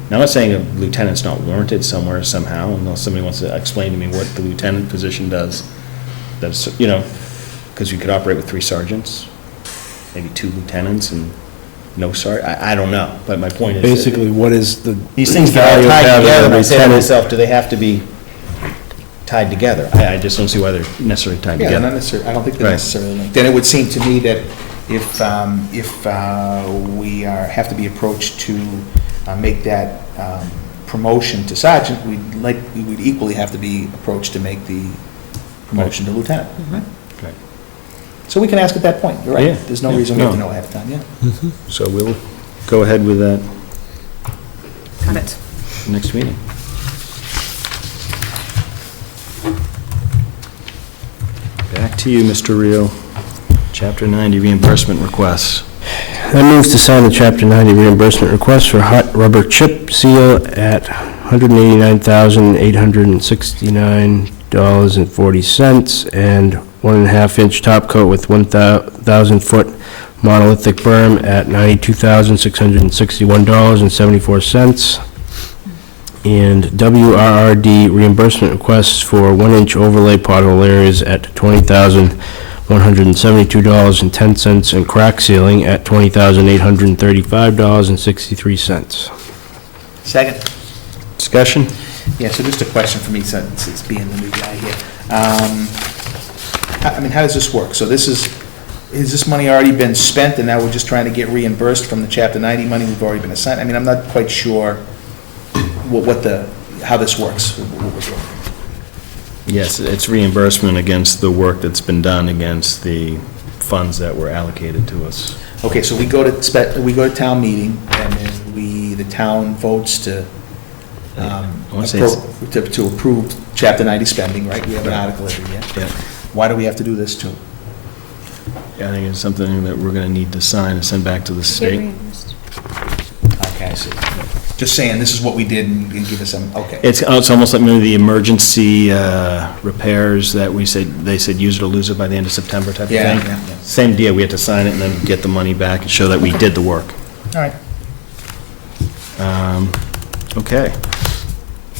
now I'm not saying a lieutenant's not warranted somewhere, somehow, unless somebody wants to explain to me what the lieutenant position does. That's, because you could operate with 3 sergeants maybe 2 lieutenants and no sergeant? I don't know, but my point is. Basically, what is the These things get all value of tied having together, a and I say to lieutenant? myself, do they have to be tied together? I just don't see why they're necessarily tied Yeah, not together. necessarily, I don't think they're Right. necessarily linked. Then it would seem to me that if we have to be approached to make that promotion to sergeant, we would equally have to be approached to make the promotion to lieutenant. Right? Right. So we can ask at that point, you're Yeah, right. There's no yeah, reason we have to no. know ahead of time, yeah. So we'll go ahead with that Got it. next meeting. Back to you, Mr. Reel. Chapter 90 reimbursement requests. I move to sign the Chapter 90 reimbursement request for hot rubber chip seal at $189,869.40 and 1.5-inch top coat with 1,000-foot monolithic berm at $92,661.74. And WRRD reimbursement requests for 1-inch overlay pothole areas at $20,172.10 and crack sealing at $20,835.63. Second. Discussion? Yeah, so just a question for me, since it's being the new guy here. I mean, how does this work? So has this money already been spent, and now we're just trying to get reimbursed from the Chapter 90 money we've already been assigned? I mean, I'm not quite sure how this works. What we're doing. Yes, it's reimbursement against the work that's been done against the funds that were allocated to us. Okay, so we go to town meeting, and then the town votes to approve Chapter 90 spending, right? We have an article every year. Yeah. Why do we have to do this too? I think it's something that we're going to need to sign and send back to the state. Okay, I see. Just saying, this is what we did, and give us some, okay. It's almost like maybe the emergency repairs that they said use it or lose it by the end of September type of thing. Yeah. Same deal, we had to sign it and then get the money back and show that we did the work. All right. Okay.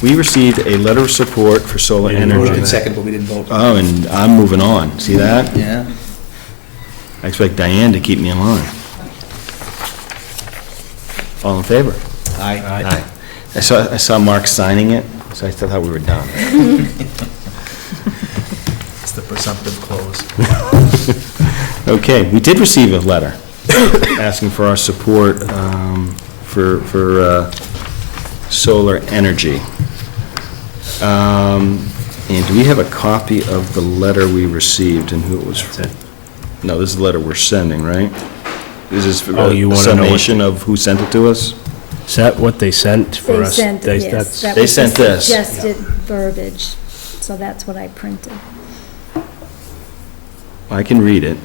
We received a letter of support for solar Voted energy. in second, but we didn't vote. Oh, and I'm moving on. See that? Yeah. I expect Diane to keep me in line. All in favor? Aye. Aye. I saw Mark signing it, so I thought we were done. It's the presumptive close. Okay, we did receive a letter asking for our support for solar energy. And do we have a copy of the letter we received and who it was from? No, this is the letter we're sending, right? Is this Oh, you a wanna know what- summation of who sent it to us? Is that what they sent for They us? sent, yes, That's- that They was sent the this. suggested verbiage, so that's what I printed. I can read it,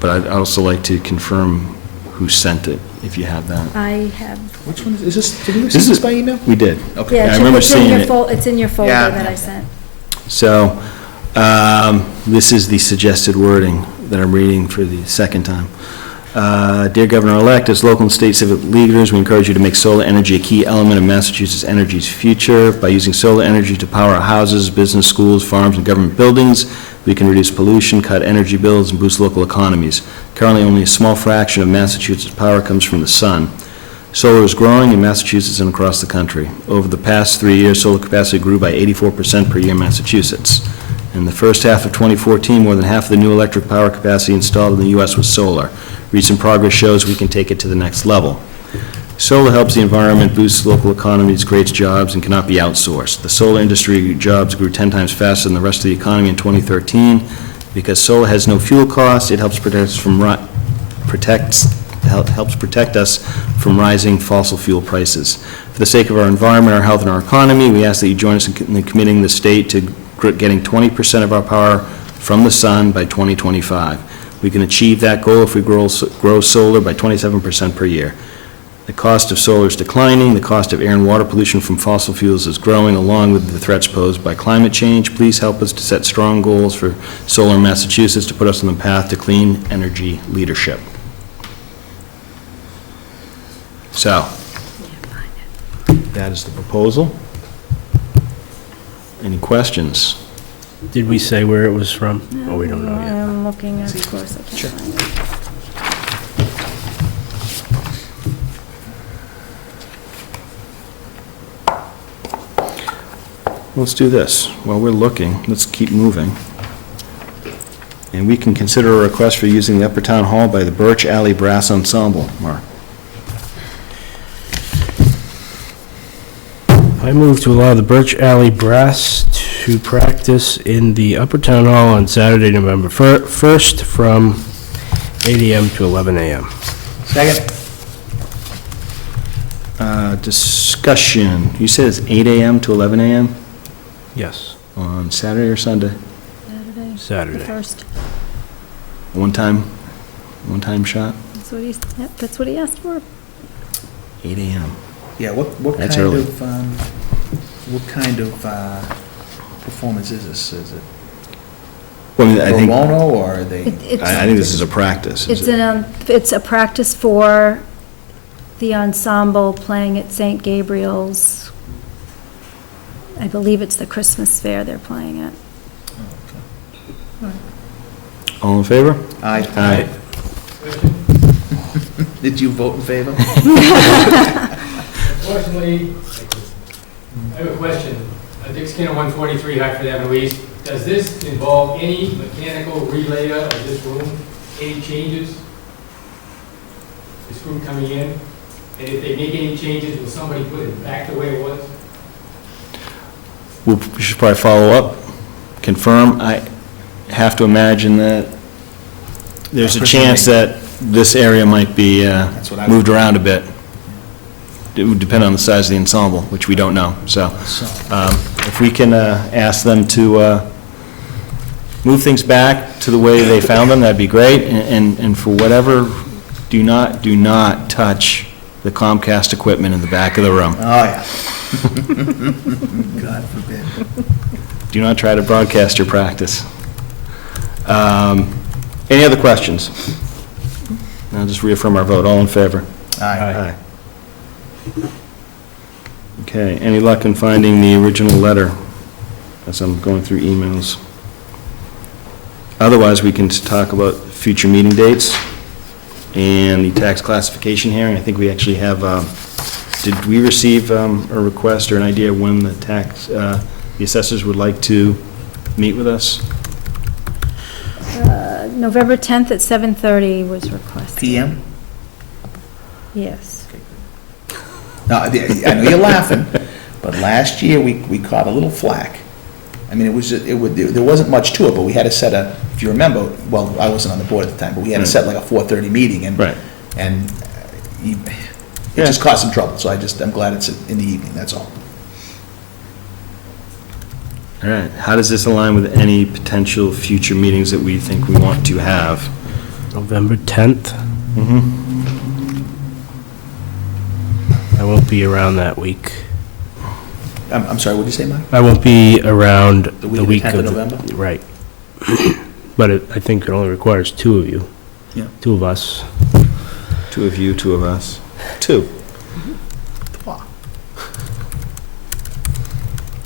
but I'd also like to confirm who sent it, if you have that. I have, Which one is this? Did we This receive this is- by email? We did. Okay. yeah, I remember it's in seeing your it. it's in your folder Yeah. that I sent. So, this is the suggested wording that I'm reading for the second time. Dear Governor-elect, as local and state civic leaders, we encourage you to make solar energy a key element of Massachusetts energy's future. By using solar energy to power our houses, business, schools, farms, and government buildings, we can reduce pollution, cut energy bills, and boost local economies. Currently, only a small fraction of Massachusetts' power comes from the sun. Solar is growing in Massachusetts and across the country. Over the past 3 years, solar capacity grew by 84% per year in Massachusetts. In the first half of 2014, more than half of the new electric power capacity installed in the U.S. was solar. Recent progress shows we can take it to the next level. Solar helps the environment, boosts local economies, creates jobs, and cannot be outsourced. The solar industry jobs grew 10 times faster than the rest of the economy in 2013. Because solar has no fuel cost, it helps protect us from rising fossil fuel prices. For the sake of our environment, our health, and our economy, we ask that you join us in committing the state to getting 20% of our power from the sun by 2025. We can achieve that goal if we grow solar by 27% per year. The cost of solar is declining, the cost of air and water pollution from fossil fuels is growing, along with the threats posed by climate change. Please help us to set strong goals for solar in Massachusetts to put us on the path to clean energy leadership. So, that is the proposal. Any questions? Did we say where it was from? Oh, we don't know yet. I'm looking, of course I can't find it. let's do this. While we're looking, let's keep moving. And we can consider a request for using the Upper Town Hall by the Birch Alley Brass Ensemble. Mark? I move to allow the Birch Alley Brass to practice in the Upper Town Hall on Saturday, November 1st, from 8 a.m. to 11 a.m. Second. Discussion. You said it's 8 a.m. to 11 a.m. Yes, on Saturday or Sunday? Saturday. The first. One-time shot? That's what he asked for. 8 a.m. Yeah, what That's kind early. of performance is this? Is it Well, I mean, I pro think, bono, or are they? I think this is a practice. is it? It's a practice for the ensemble playing at St. Gabriel's. I believe it's the Christmas fair they're playing at. All in favor? Aye. Aye. Did you vote in favor? Unfortunately, I have a question. Dick Skinner, 143 Hartford Avenue East. Does this involve any mechanical relayer of this room? Any changes? This room coming in? And if they make any changes, will somebody put it back the way it was? We should probably follow up, confirm. I have to imagine that there's a chance that this area might be That's what I moved around a bit. It would depend on the size of the ensemble, which we don't know. So if we can ask them to move things back to the way they found them, that'd be great. And for whatever, do not touch the Comcast equipment in the back of the room. Oh, yeah. God forbid. Do not try to broadcast your practice. Any other questions? I'll just reaffirm our vote. All in favor? Aye. Okay, any luck in finding the original letter as I'm going through emails? Otherwise, we can talk about future meeting dates and the tax classification hearing. I think we actually have, did we receive a request or an idea when the assessors would like to meet with us? November 10th at 7:30 was requested. PM? Yes. Now, I know you're laughing, but last year, we caught a little flack. I mean, there wasn't much to it, but we had to set if you remember, well, I wasn't on the board at the time, but we had to set like a 4:30 meeting, and Right. it just caused some trouble, so I'm glad it's in the evening, that's all. All right, how does this align with any potential future meetings that we think we want to have? November 10th. Mm-hmm. I won't be around that week. I'm sorry, what did you say, Mike? I won't be around The the week week of the of... 10th of November? Right. But I think it only requires two of you. Yeah. Two of us. Two of you, two of us. Two. Wow.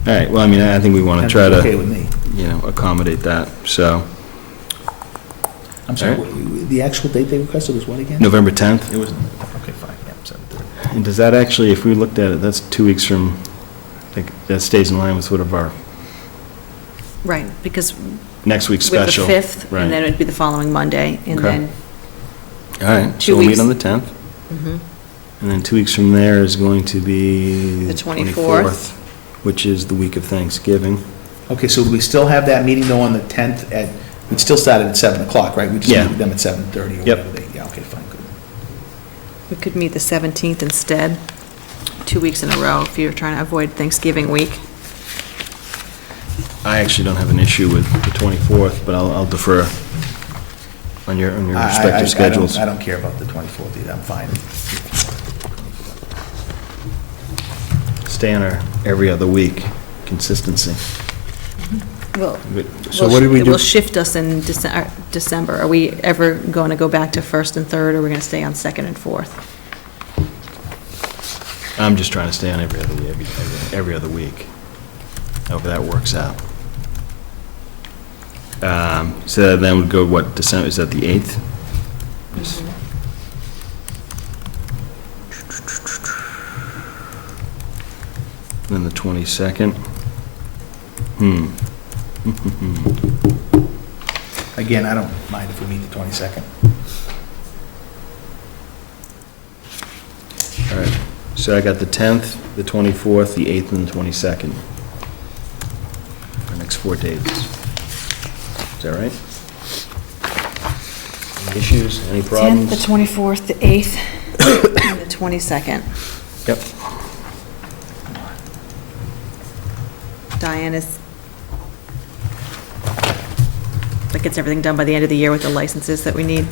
All right, well, I mean, I think we want to try Okay to, with me. accommodate that, so. I'm sorry, All right. the actual date they requested was what again? November 10th? It was, okay, fine, yeah, 7:30. And does that actually, if we looked at it, that's 2 weeks from, I think that stays in line with sort of our Right, because next week's we have the special. 5th, Right. and then it'd be the following Monday, and Okay. then, All right, 2 so we'll meet weeks. on the 10th. mhm, And then 2 weeks from there is going to be... The 24th. Which is the week of Thanksgiving. Okay, so we still have that meeting though on the 10th we'd still start it at 7 o'clock, right? We just Yeah. meet with them at 7:30 or Yep. whatever yeah, okay, fine, good. we could meet the 17th instead, 2 weeks in a row, if you're trying to avoid Thanksgiving week. I actually don't have an issue with the 24th, but I'll defer on your respective schedules. I don't care about the 24th either, I'm fine. Stay on our every other week consistency. Well, So what did we it do? will shift us in December. Are we ever going to go back to first and third, or are we going to stay on second and fourth? I'm just trying to stay on every other week. However that works out. So then we'd go, what, December, is that the 8th? Then the 22nd. Again, I don't mind if we meet the 22nd. All right, so I got the 10th, the 24th, the 8th, and the 22nd. The next 4 days. Is that right? Any issues, any 10th, problems? the 24th, the 8th, and the 22nd. Yep. Diane is, that gets everything done by the end of the year with the licenses that we need.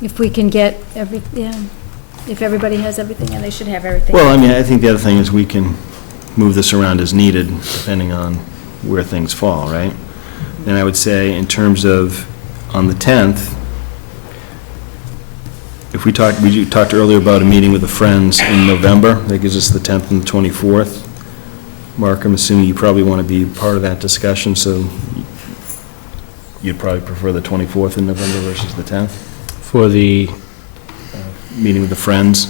If we can get if everybody has everything, and they should have everything. Well, I mean, I think the other thing is we can move this around as needed, depending on where things fall, right? And I would say, in terms of, on the 10th, if we talked earlier about a meeting with the Friends in November, that gives us the 10th and the 24th. Mark, I'm assuming you probably want to be part of that discussion, so you'd probably prefer the 24th in November versus the 10th? For the, Meeting with the Friends?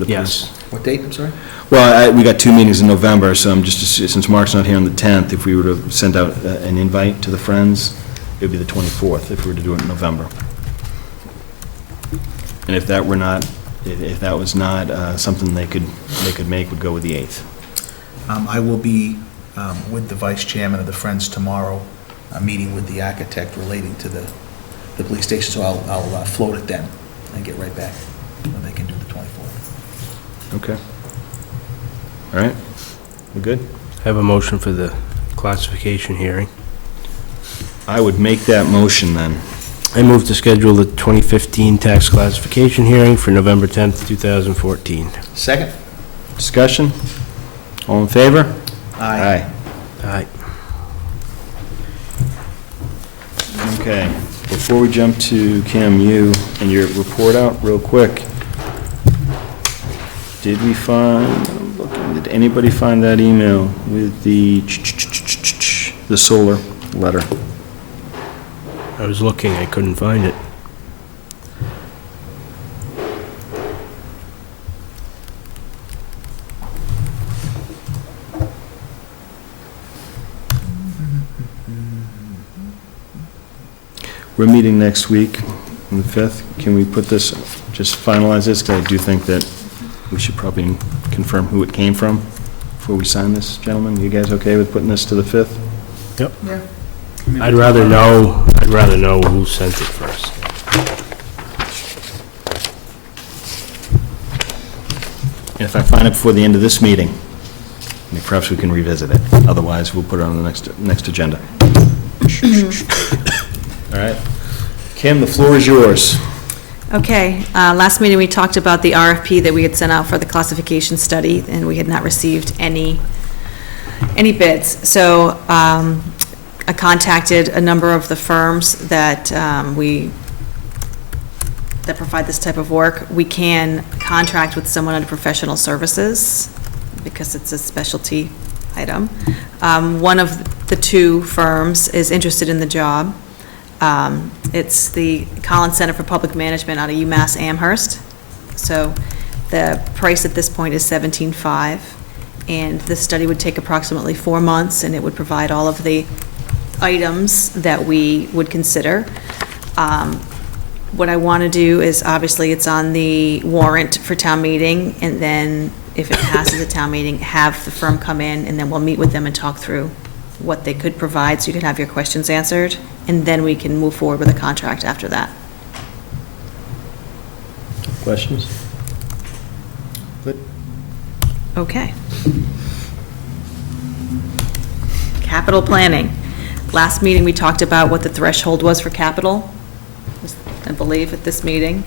the yes. What date, I'm sorry? Well, we got 2 meetings in November, so I'm just, since Mark's not here on the 10th, if we were to send out an invite to the Friends, it would be the 24th if we were to do it in November. And if that were not, if that was not something they could make, would go with the 8th. I will be with the vice chairman of the Friends tomorrow, meeting with the architect relating to the police station, so I'll float it then and get right back when they can do the 24th. Okay. All right, we're good? I have a motion for the classification hearing. I would make that motion then. I move to schedule the 2015 tax classification hearing for November 10th, 2014. Second? Discussion? All in favor? Aye. Aye. Okay, before we jump to Kim, you and your report out real quick. Did anybody find that email with the solar letter? I was looking, I couldn't find it. We're meeting next week, on the 5th. Can we put this, just finalize this? Because I do think that we should probably confirm who it came from before we sign this, gentlemen. You guys okay with putting this to the 5th? Yep. Yeah. I'd rather know who sent it first. And if I find it before the end of this meeting, perhaps we can revisit it. Otherwise, we'll put it on the next agenda. All right. Kim, the floor is yours. Okay, last meeting, we talked about the RFP that we had sent out for the classification study, and we had not received any bids. So I contacted a number of the firms that that provide this type of work. We can contract with someone under professional services because it's a specialty item. One of the 2 firms is interested in the job. It's the Collins Center for Public Management out of UMass Amherst. So the price at this point is $17,500, and this study would take approximately 4 months, and it would provide all of the items that we would consider. What I want to do is, obviously, it's on the warrant for town meeting, and then if it passes a town meeting, have the firm come in, and then we'll meet with them and talk through what they could provide, so you can have your questions answered, and then we can move forward with a contract after that. Questions? Good. Okay. Capital planning. Last meeting, we talked about what the threshold was for capital, I believe, at this meeting.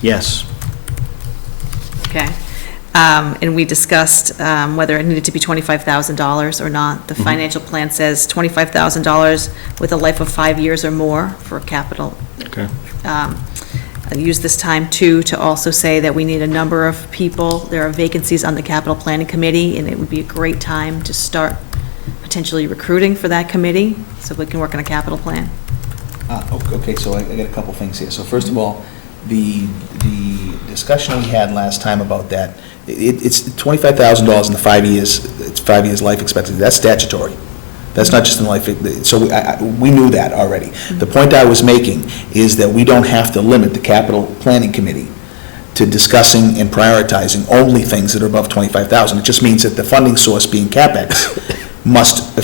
Yes. Okay. And we discussed whether it needed to be $25,000 or not. The financial plan says $25,000 with a life of 5 years or more for capital. Okay. I use this time, too, to also say that we need a number of people. There are vacancies on the capital planning committee, and it would be a great time to start potentially recruiting for that committee, so we can work on a capital plan. Okay, so I got a couple things here. So first of all, the discussion we had last time about that, it's $25,000 in the 5 years, it's 5 years life expectancy, that's statutory. That's not just in life, so we knew that already. The point I was making is that we don't have to limit the capital planning committee to discussing and prioritizing only things that are above 25,000. It just means that the funding source being CapEx must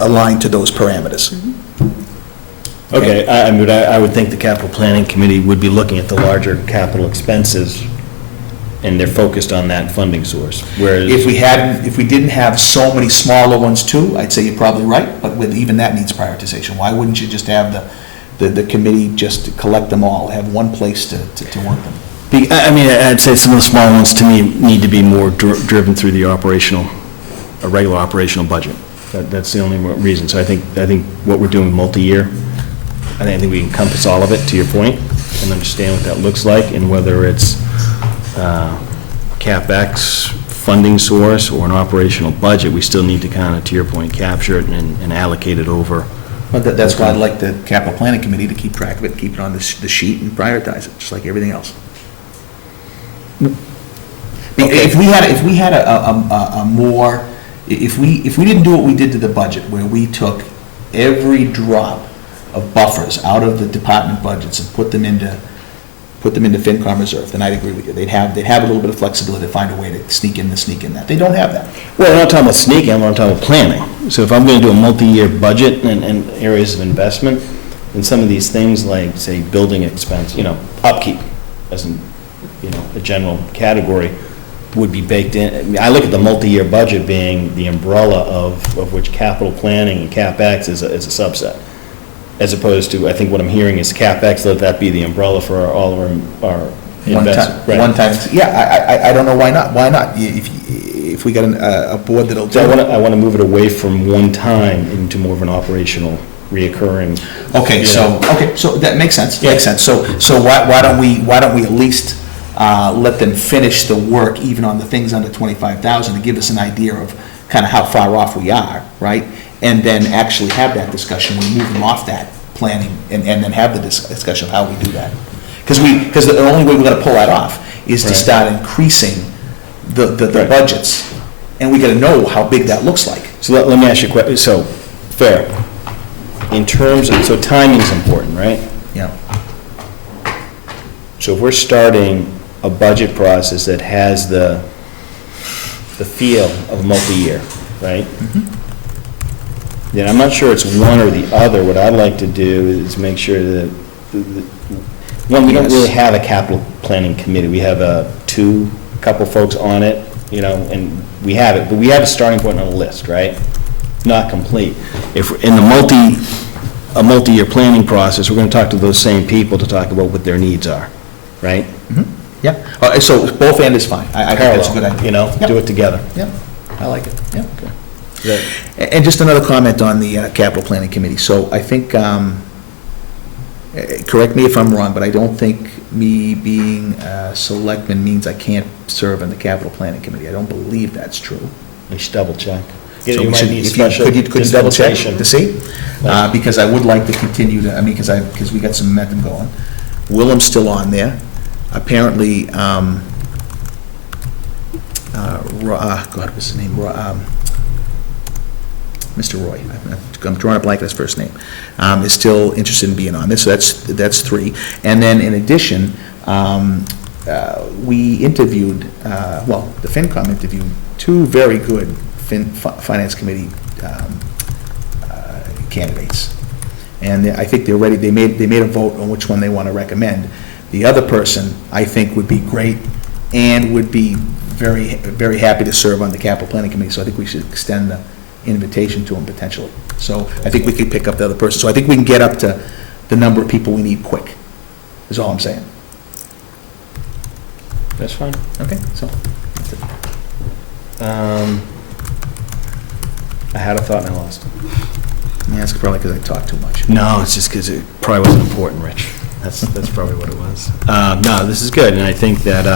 align to those parameters. Okay, I would think the capital planning committee would be looking at the larger capital expenses, and they're focused on that funding source, whereas... If we didn't have so many smaller ones too, I'd say you're probably right, but even that needs prioritization. Why wouldn't you just have the committee just collect them all, have one place to work them? I'd say some of the small ones, to me, need to be more driven through the regular operational budget. That's the only reason. So I think what we're doing multi-year, I think we encompass all of it, to your point, and understand what that looks like, and whether it's CapEx, funding source, or an operational budget, we still need to kind of, to your point, capture it and allocate it over. Well, that's why I'd like the capital planning committee to keep track of it, keep it on the sheet and prioritize it, just like everything else. If we had a more, if we didn't do what we did to the budget, where we took every drop of buffers out of the department budgets and put them into FinCom reserve, then I'd agree with you. They'd have a little bit of flexibility to find a way to sneak in that. They don't have that. Well, I'm not talking about sneaking, I'm talking about planning. So if I'm going to do a multi-year budget and areas of investment, then some of these things like, say, building expense, upkeep, as in, a general category, would be baked in. I look at the multi-year budget being the umbrella of which capital planning and CapEx is a subset, as opposed to, I think what I'm hearing is CapEx, let that be the umbrella for all of our investment. Right. One time, yeah, I don't know why not. Why not? If we got a board that'll do So it. I want to move it away from one time into more of an operational, reoccurring. Okay, so that makes sense, Yeah. makes sense. So why don't we at least let them finish the work even on the things under 25,000 to give us an idea of kind of how far off we are, right? And then actually have that discussion, we move them off that planning and then have the discussion of how we do that. Because the only way we're gonna pull that off is to Right. start increasing the Right. budgets. And we gotta know how big that looks like. So let me ask you a question, so, fair. In terms of, so timing's important, right? Yeah. So if we're starting a budget process that has the feel of multi-year, right? Then I'm not sure it's one or the other. What I'd like to do is make sure that, one, we don't really have a capital planning committee. We have couple folks on it, and we have it, but we have a starting point on a list, right? Not complete. If in a multi-year planning process, we're going to talk to those same people to talk about what their needs are, right? Yeah, so both and is fine. I think that's a good idea. Yep. Do it together. Yeah, I like it, yeah. That- And just another comment on the capital planning committee. So I think, correct me if I'm wrong, but I don't think me being a selectman means I can't serve on the capital planning committee. I don't believe that's true. We should double check. So You we might should- need if you- special could you double check dispensation. to see? Because I would like to continue to, because we got some momentum going. Willem's still on there. Apparently, God, what's his name? Mr. Roy, I'm drawing a blank on his first name, is still interested in being on this, so that's three. And then in addition, we interviewed, the FinCom interviewed two very good Finance Committee candidates. And I think they're ready, they made a vote on which one they want to recommend. The other person, I think, would be great and would be very, very happy to serve on the capital planning committee, so I think we should extend the invitation to him potentially. So I think we could pick up the other person. So I think we can get up to the number of people we need quick, is all I'm saying. That's fine. Okay, so. that's it. I had a thought and I lost it. Yeah, that's probably because I talk too much. No, it's just because it probably wasn't important, Rich. That's probably what it was. No, this is good, and I think that,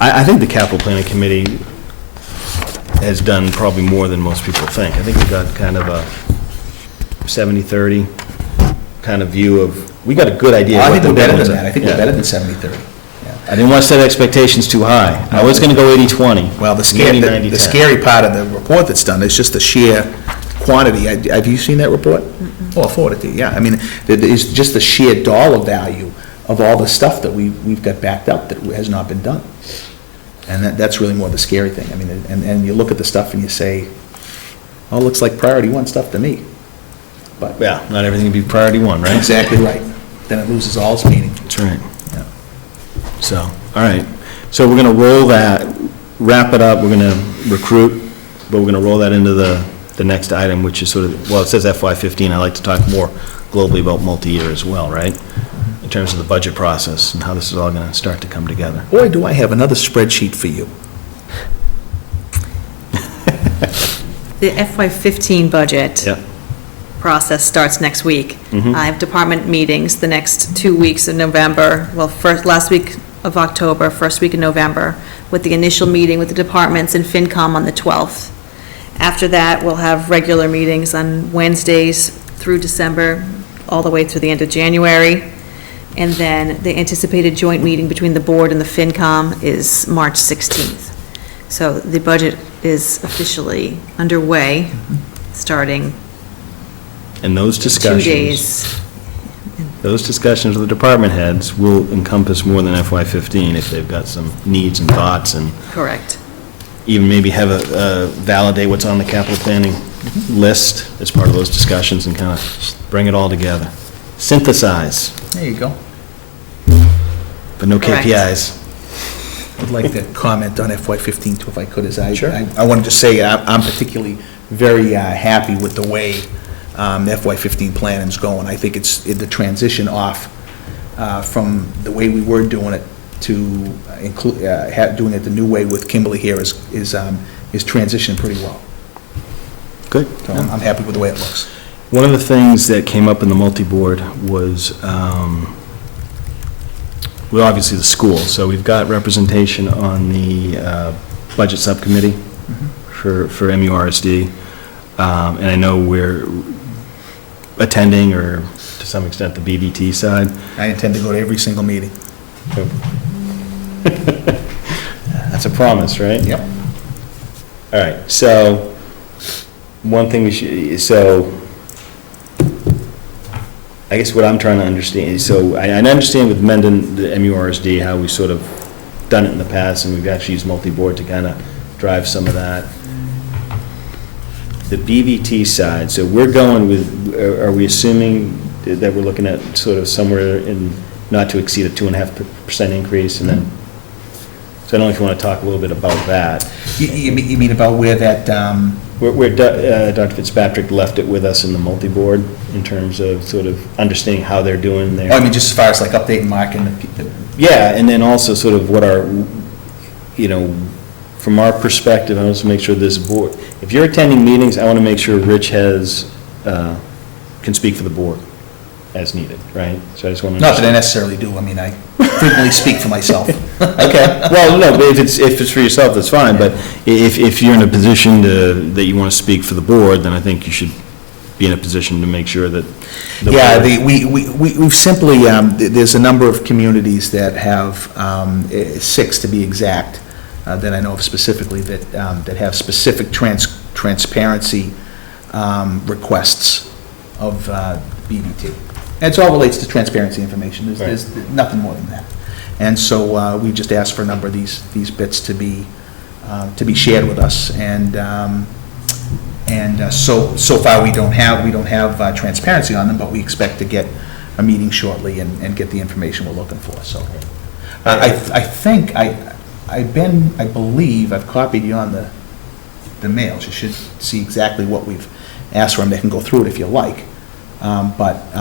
I think the capital planning committee has done probably more than most people think. I think we got kind of a 70-30 kind of view of, we got a good idea. I what think we're the better big than ones that. are. I think we're Yeah. better than 70-30. Yeah. I didn't want to set expectations too high. I was going to go 80/20. Well, the 80/90/10. scary part of the report that's done is just the sheer quantity. Have you seen that report? Oh, I'll forward it to you, yeah. I mean, it's just the sheer dollar value of all the stuff that we've got backed up that has not been done. And that's really more the scary thing. I mean, and you look at the stuff and you say, oh, it looks like priority one stuff to me. But Yeah, not everything can be priority one, right? exactly right. Then it loses all its meaning. That's right. Yeah. So, all right. So we're going to roll that, wrap it up, we're going to recruit, but we're going to roll that into the next item, which is sort of, well, it says FY15. I like to talk more globally about multi-year as well, right? In terms of the budget process and how this is all going to start to come together. Boy, do I have another spreadsheet for you. The FY15 budget Yep. process starts next week. Mhm. I have department meetings the next 2 weeks of November, well, last week of October, first week in November, with the initial meeting with the departments and FinCom on the 12th. After that, we'll have regular meetings on Wednesdays through December, all the way through the end of January. And then the anticipated joint meeting between the board and the FinCom is March 16th. So the budget is officially underway, starting And those in 2 discussions, days. those discussions with the department heads will encompass more than FY15 if they've got some needs and thoughts, and Correct. even maybe have validate what's on the capital planning list as part of those discussions and kind of bring it all together. Synthesize, There you go. but no Correct. KPIs. I'd like to comment on FY15 too, if I could, Sure. I wanted to say, I'm particularly very happy with the way the FY15 planning's going. I think it's, the transition off from the way we were doing it to include, doing it the new way with Kimberly here is transitioning pretty well. Good. So I'm happy with the way it looks. One of the things that came up in the multi-board was, well, obviously the school. So we've got representation on the budget subcommittee for MURSD. And I know we're attending, or to some extent, the BBT side. I intend to go to every single meeting. That's a promise, right? Yep. All right, so, one thing we should, so, I guess what I'm trying to understand is, so, I understand with Mendon, the MURSD, how we've sort of done it in the past, and we've actually used multi-board to kind of drive some of that. The BVT side, so we're going with, are we assuming that we're looking at sort of somewhere in, not to exceed a 2.5% increase, and then, so I don't know if you want to talk a little bit about that. You mean about where that, Where Dr. Fitzpatrick left it with us in the multi-board, in terms of sort of understanding how they're doing their. I mean, just as far as like updating Mark and the. Yeah, and then also sort of what our, you know, from our perspective, I want to make sure this board, if you're attending meetings, I want to make sure Rich has, can speak for the board as needed, right? So I just want to. Not that I necessarily do, I mean, I frequently speak for myself. Okay, well, no, but if it's for yourself, that's fine, but if you're in a position that you want to speak for the board, then I think you should be in a position to make sure that. the Yeah, board- we've simply, there's a number of communities that have, 6 to be exact, that I know of specifically, that have specific transparency requests of BBT. And it all relates to transparency information, there's nothing more than that. And so we just asked for a number of these bits to be shared with us, and so far we don't have transparency on them, but we expect to get a meeting shortly and get the information we're looking for, so. I think, I believe I've copied you on the mails, you should see exactly what we've asked for them, they can go through it if you like, but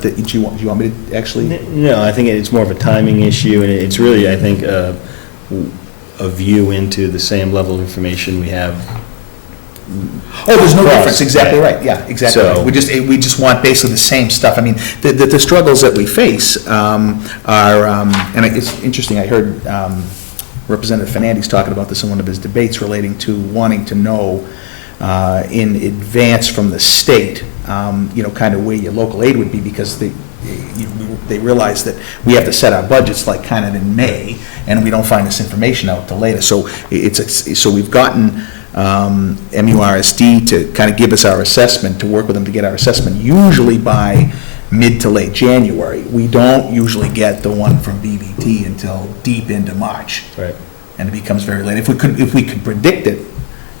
do you want me to actually? No, I think it's more of a timing issue, and it's really, I think, a view into the same level of information we have. Oh, there's no Cross, difference, exactly right. right, yeah, exactly So- right. We just want basically the same stuff. I mean, the struggles that we face are, and it's interesting, I heard Representative Fernandes talking about this in one of his debates relating to wanting to know in advance from the state, kind of where your local aid would be, because they realize that we have to set our budgets like kind of in May, and we don't find this information out till later. So so we've gotten MURSD to kind of give us our assessment, to work with them to get our assessment, usually by mid to late January. We don't usually get the one from BVT until deep into March. Right. And it becomes very late. If we could predict it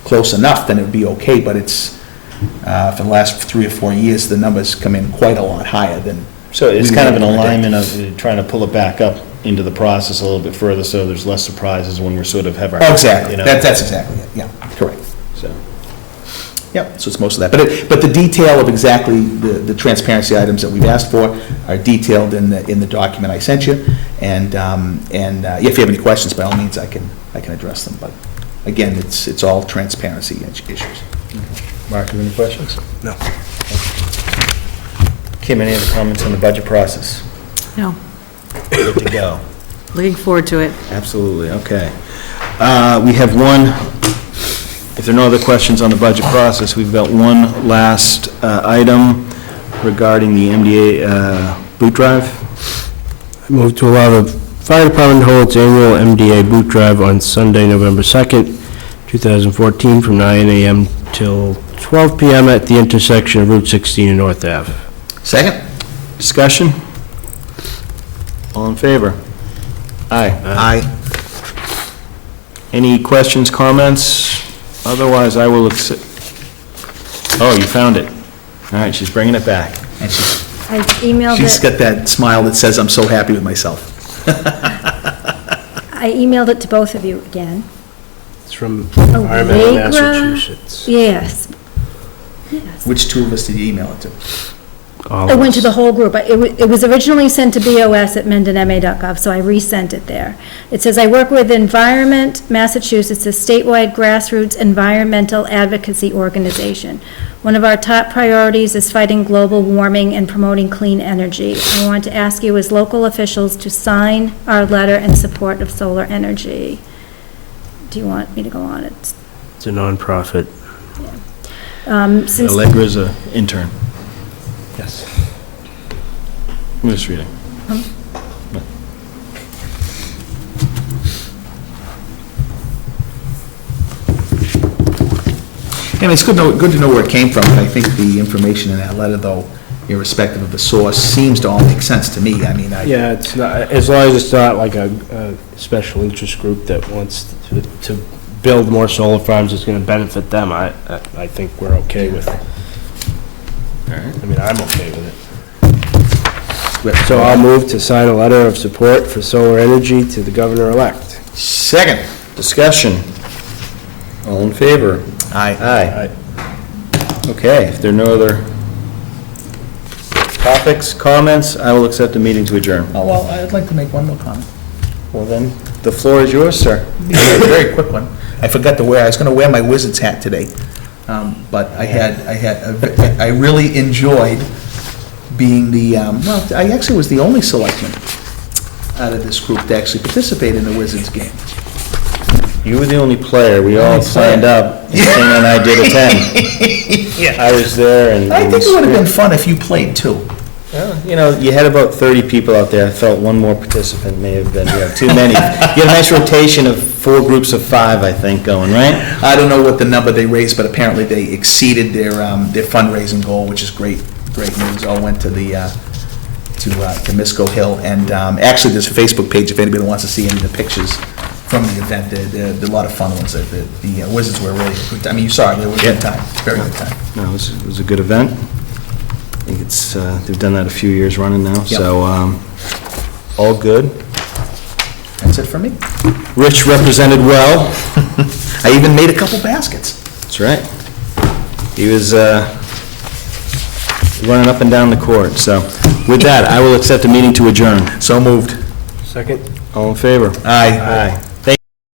close enough, then it would be okay, but it's, for the last 3 or 4 years, the numbers come in quite a lot higher than. So it's we kind of would an predict. alignment of trying to pull it back up into the process a little bit further, so there's less surprises when we're sort of have our. Oh, exactly. You know, That's exactly it. Yeah, correct. so. Yep, so it's most of that. But the detail of exactly the transparency items that we've asked for are detailed in the document I sent you. And if you have any questions, by all means, I can address them. But again, it's all transparency issues. Mark, have any questions? No. Kim, any other comments on the budget process? No, Good to go. looking forward to it. Absolutely, okay. We have one, if there are no other questions on the budget process, we've got one last item regarding the MDA boot drive. I move to allow the fire department to hold its annual MDA boot drive on Sunday, November 2nd, 2014, from 9 a.m. till 12 p.m. at the intersection of Route 16 and North Ave. Second? Discussion? All in favor? Aye. Aye. Any questions, comments? Otherwise, I will accept. Oh, you found it. All right, she's bringing it back. And I emailed she's it, got that smile that says, "I'm so happy with myself." I emailed it to both of you again. It's from Environmental Allegra? Massachusetts. Yes. Yes. Which two of us did you email it to? All It of went to us. the whole group. It was originally sent to BOS@mendonma.gov, so I resent it there. It says, "I work with Environment Massachusetts, a statewide grassroots environmental advocacy organization. One of our top priorities is fighting global warming and promoting clean energy. I want to ask you as local officials to sign our letter in support of solar energy." Do you want me to go on? It's a nonprofit. Since Allegra's an intern. Yes. I'm just reading. I mean, it's good to know where it came from, and I think the information in that letter, though, irrespective of the source, seems to all make sense to me. I mean, Yeah, it's not, as long as it's not like a special interest group that wants to build more solar farms that's going to benefit them, I think we're okay with it. All right. I mean, I'm okay with it. So I'll move to sign a letter of support for solar energy to the governor-elect. Second. Discussion. All in favor? Aye. Aye. Okay, if there are no other topics, comments, I will accept the meeting to adjourn. Oh, well, I'd like to make one more comment. Well then, the floor is yours, sir. A very quick one. I forgot to wear, I was going to wear my Wizards hat today, but I really enjoyed being the, well, I actually was the only selectman out of this group to actually participate in the Wizards game. You were the only player. We all Only player. signed up, and Dana and I did attend. I was there and. I think it would have been fun if you played too. Well, you know, you had about 30 people out there. I felt one more participant may have been, too many. You had a nice rotation of 4 groups of 5, I think, going, right? I don't know what the number they raised, but apparently they exceeded their fundraising goal, which is great news. All went to the, to Misco Hill. And actually, there's a Facebook page if anybody wants to see any of the pictures from the event. They're a lot of fun ones. The Wizards were really good. I mean, you saw it. It was a good time, very good time. No, it was a good event. I think it's, they've done that a few years running now, so, all good. That's it for me. Rich represented well. I even made a couple baskets. That's right. He was running up and down the court, so with that, I will accept a meeting to adjourn. So moved. Second? All in favor? Aye. Aye.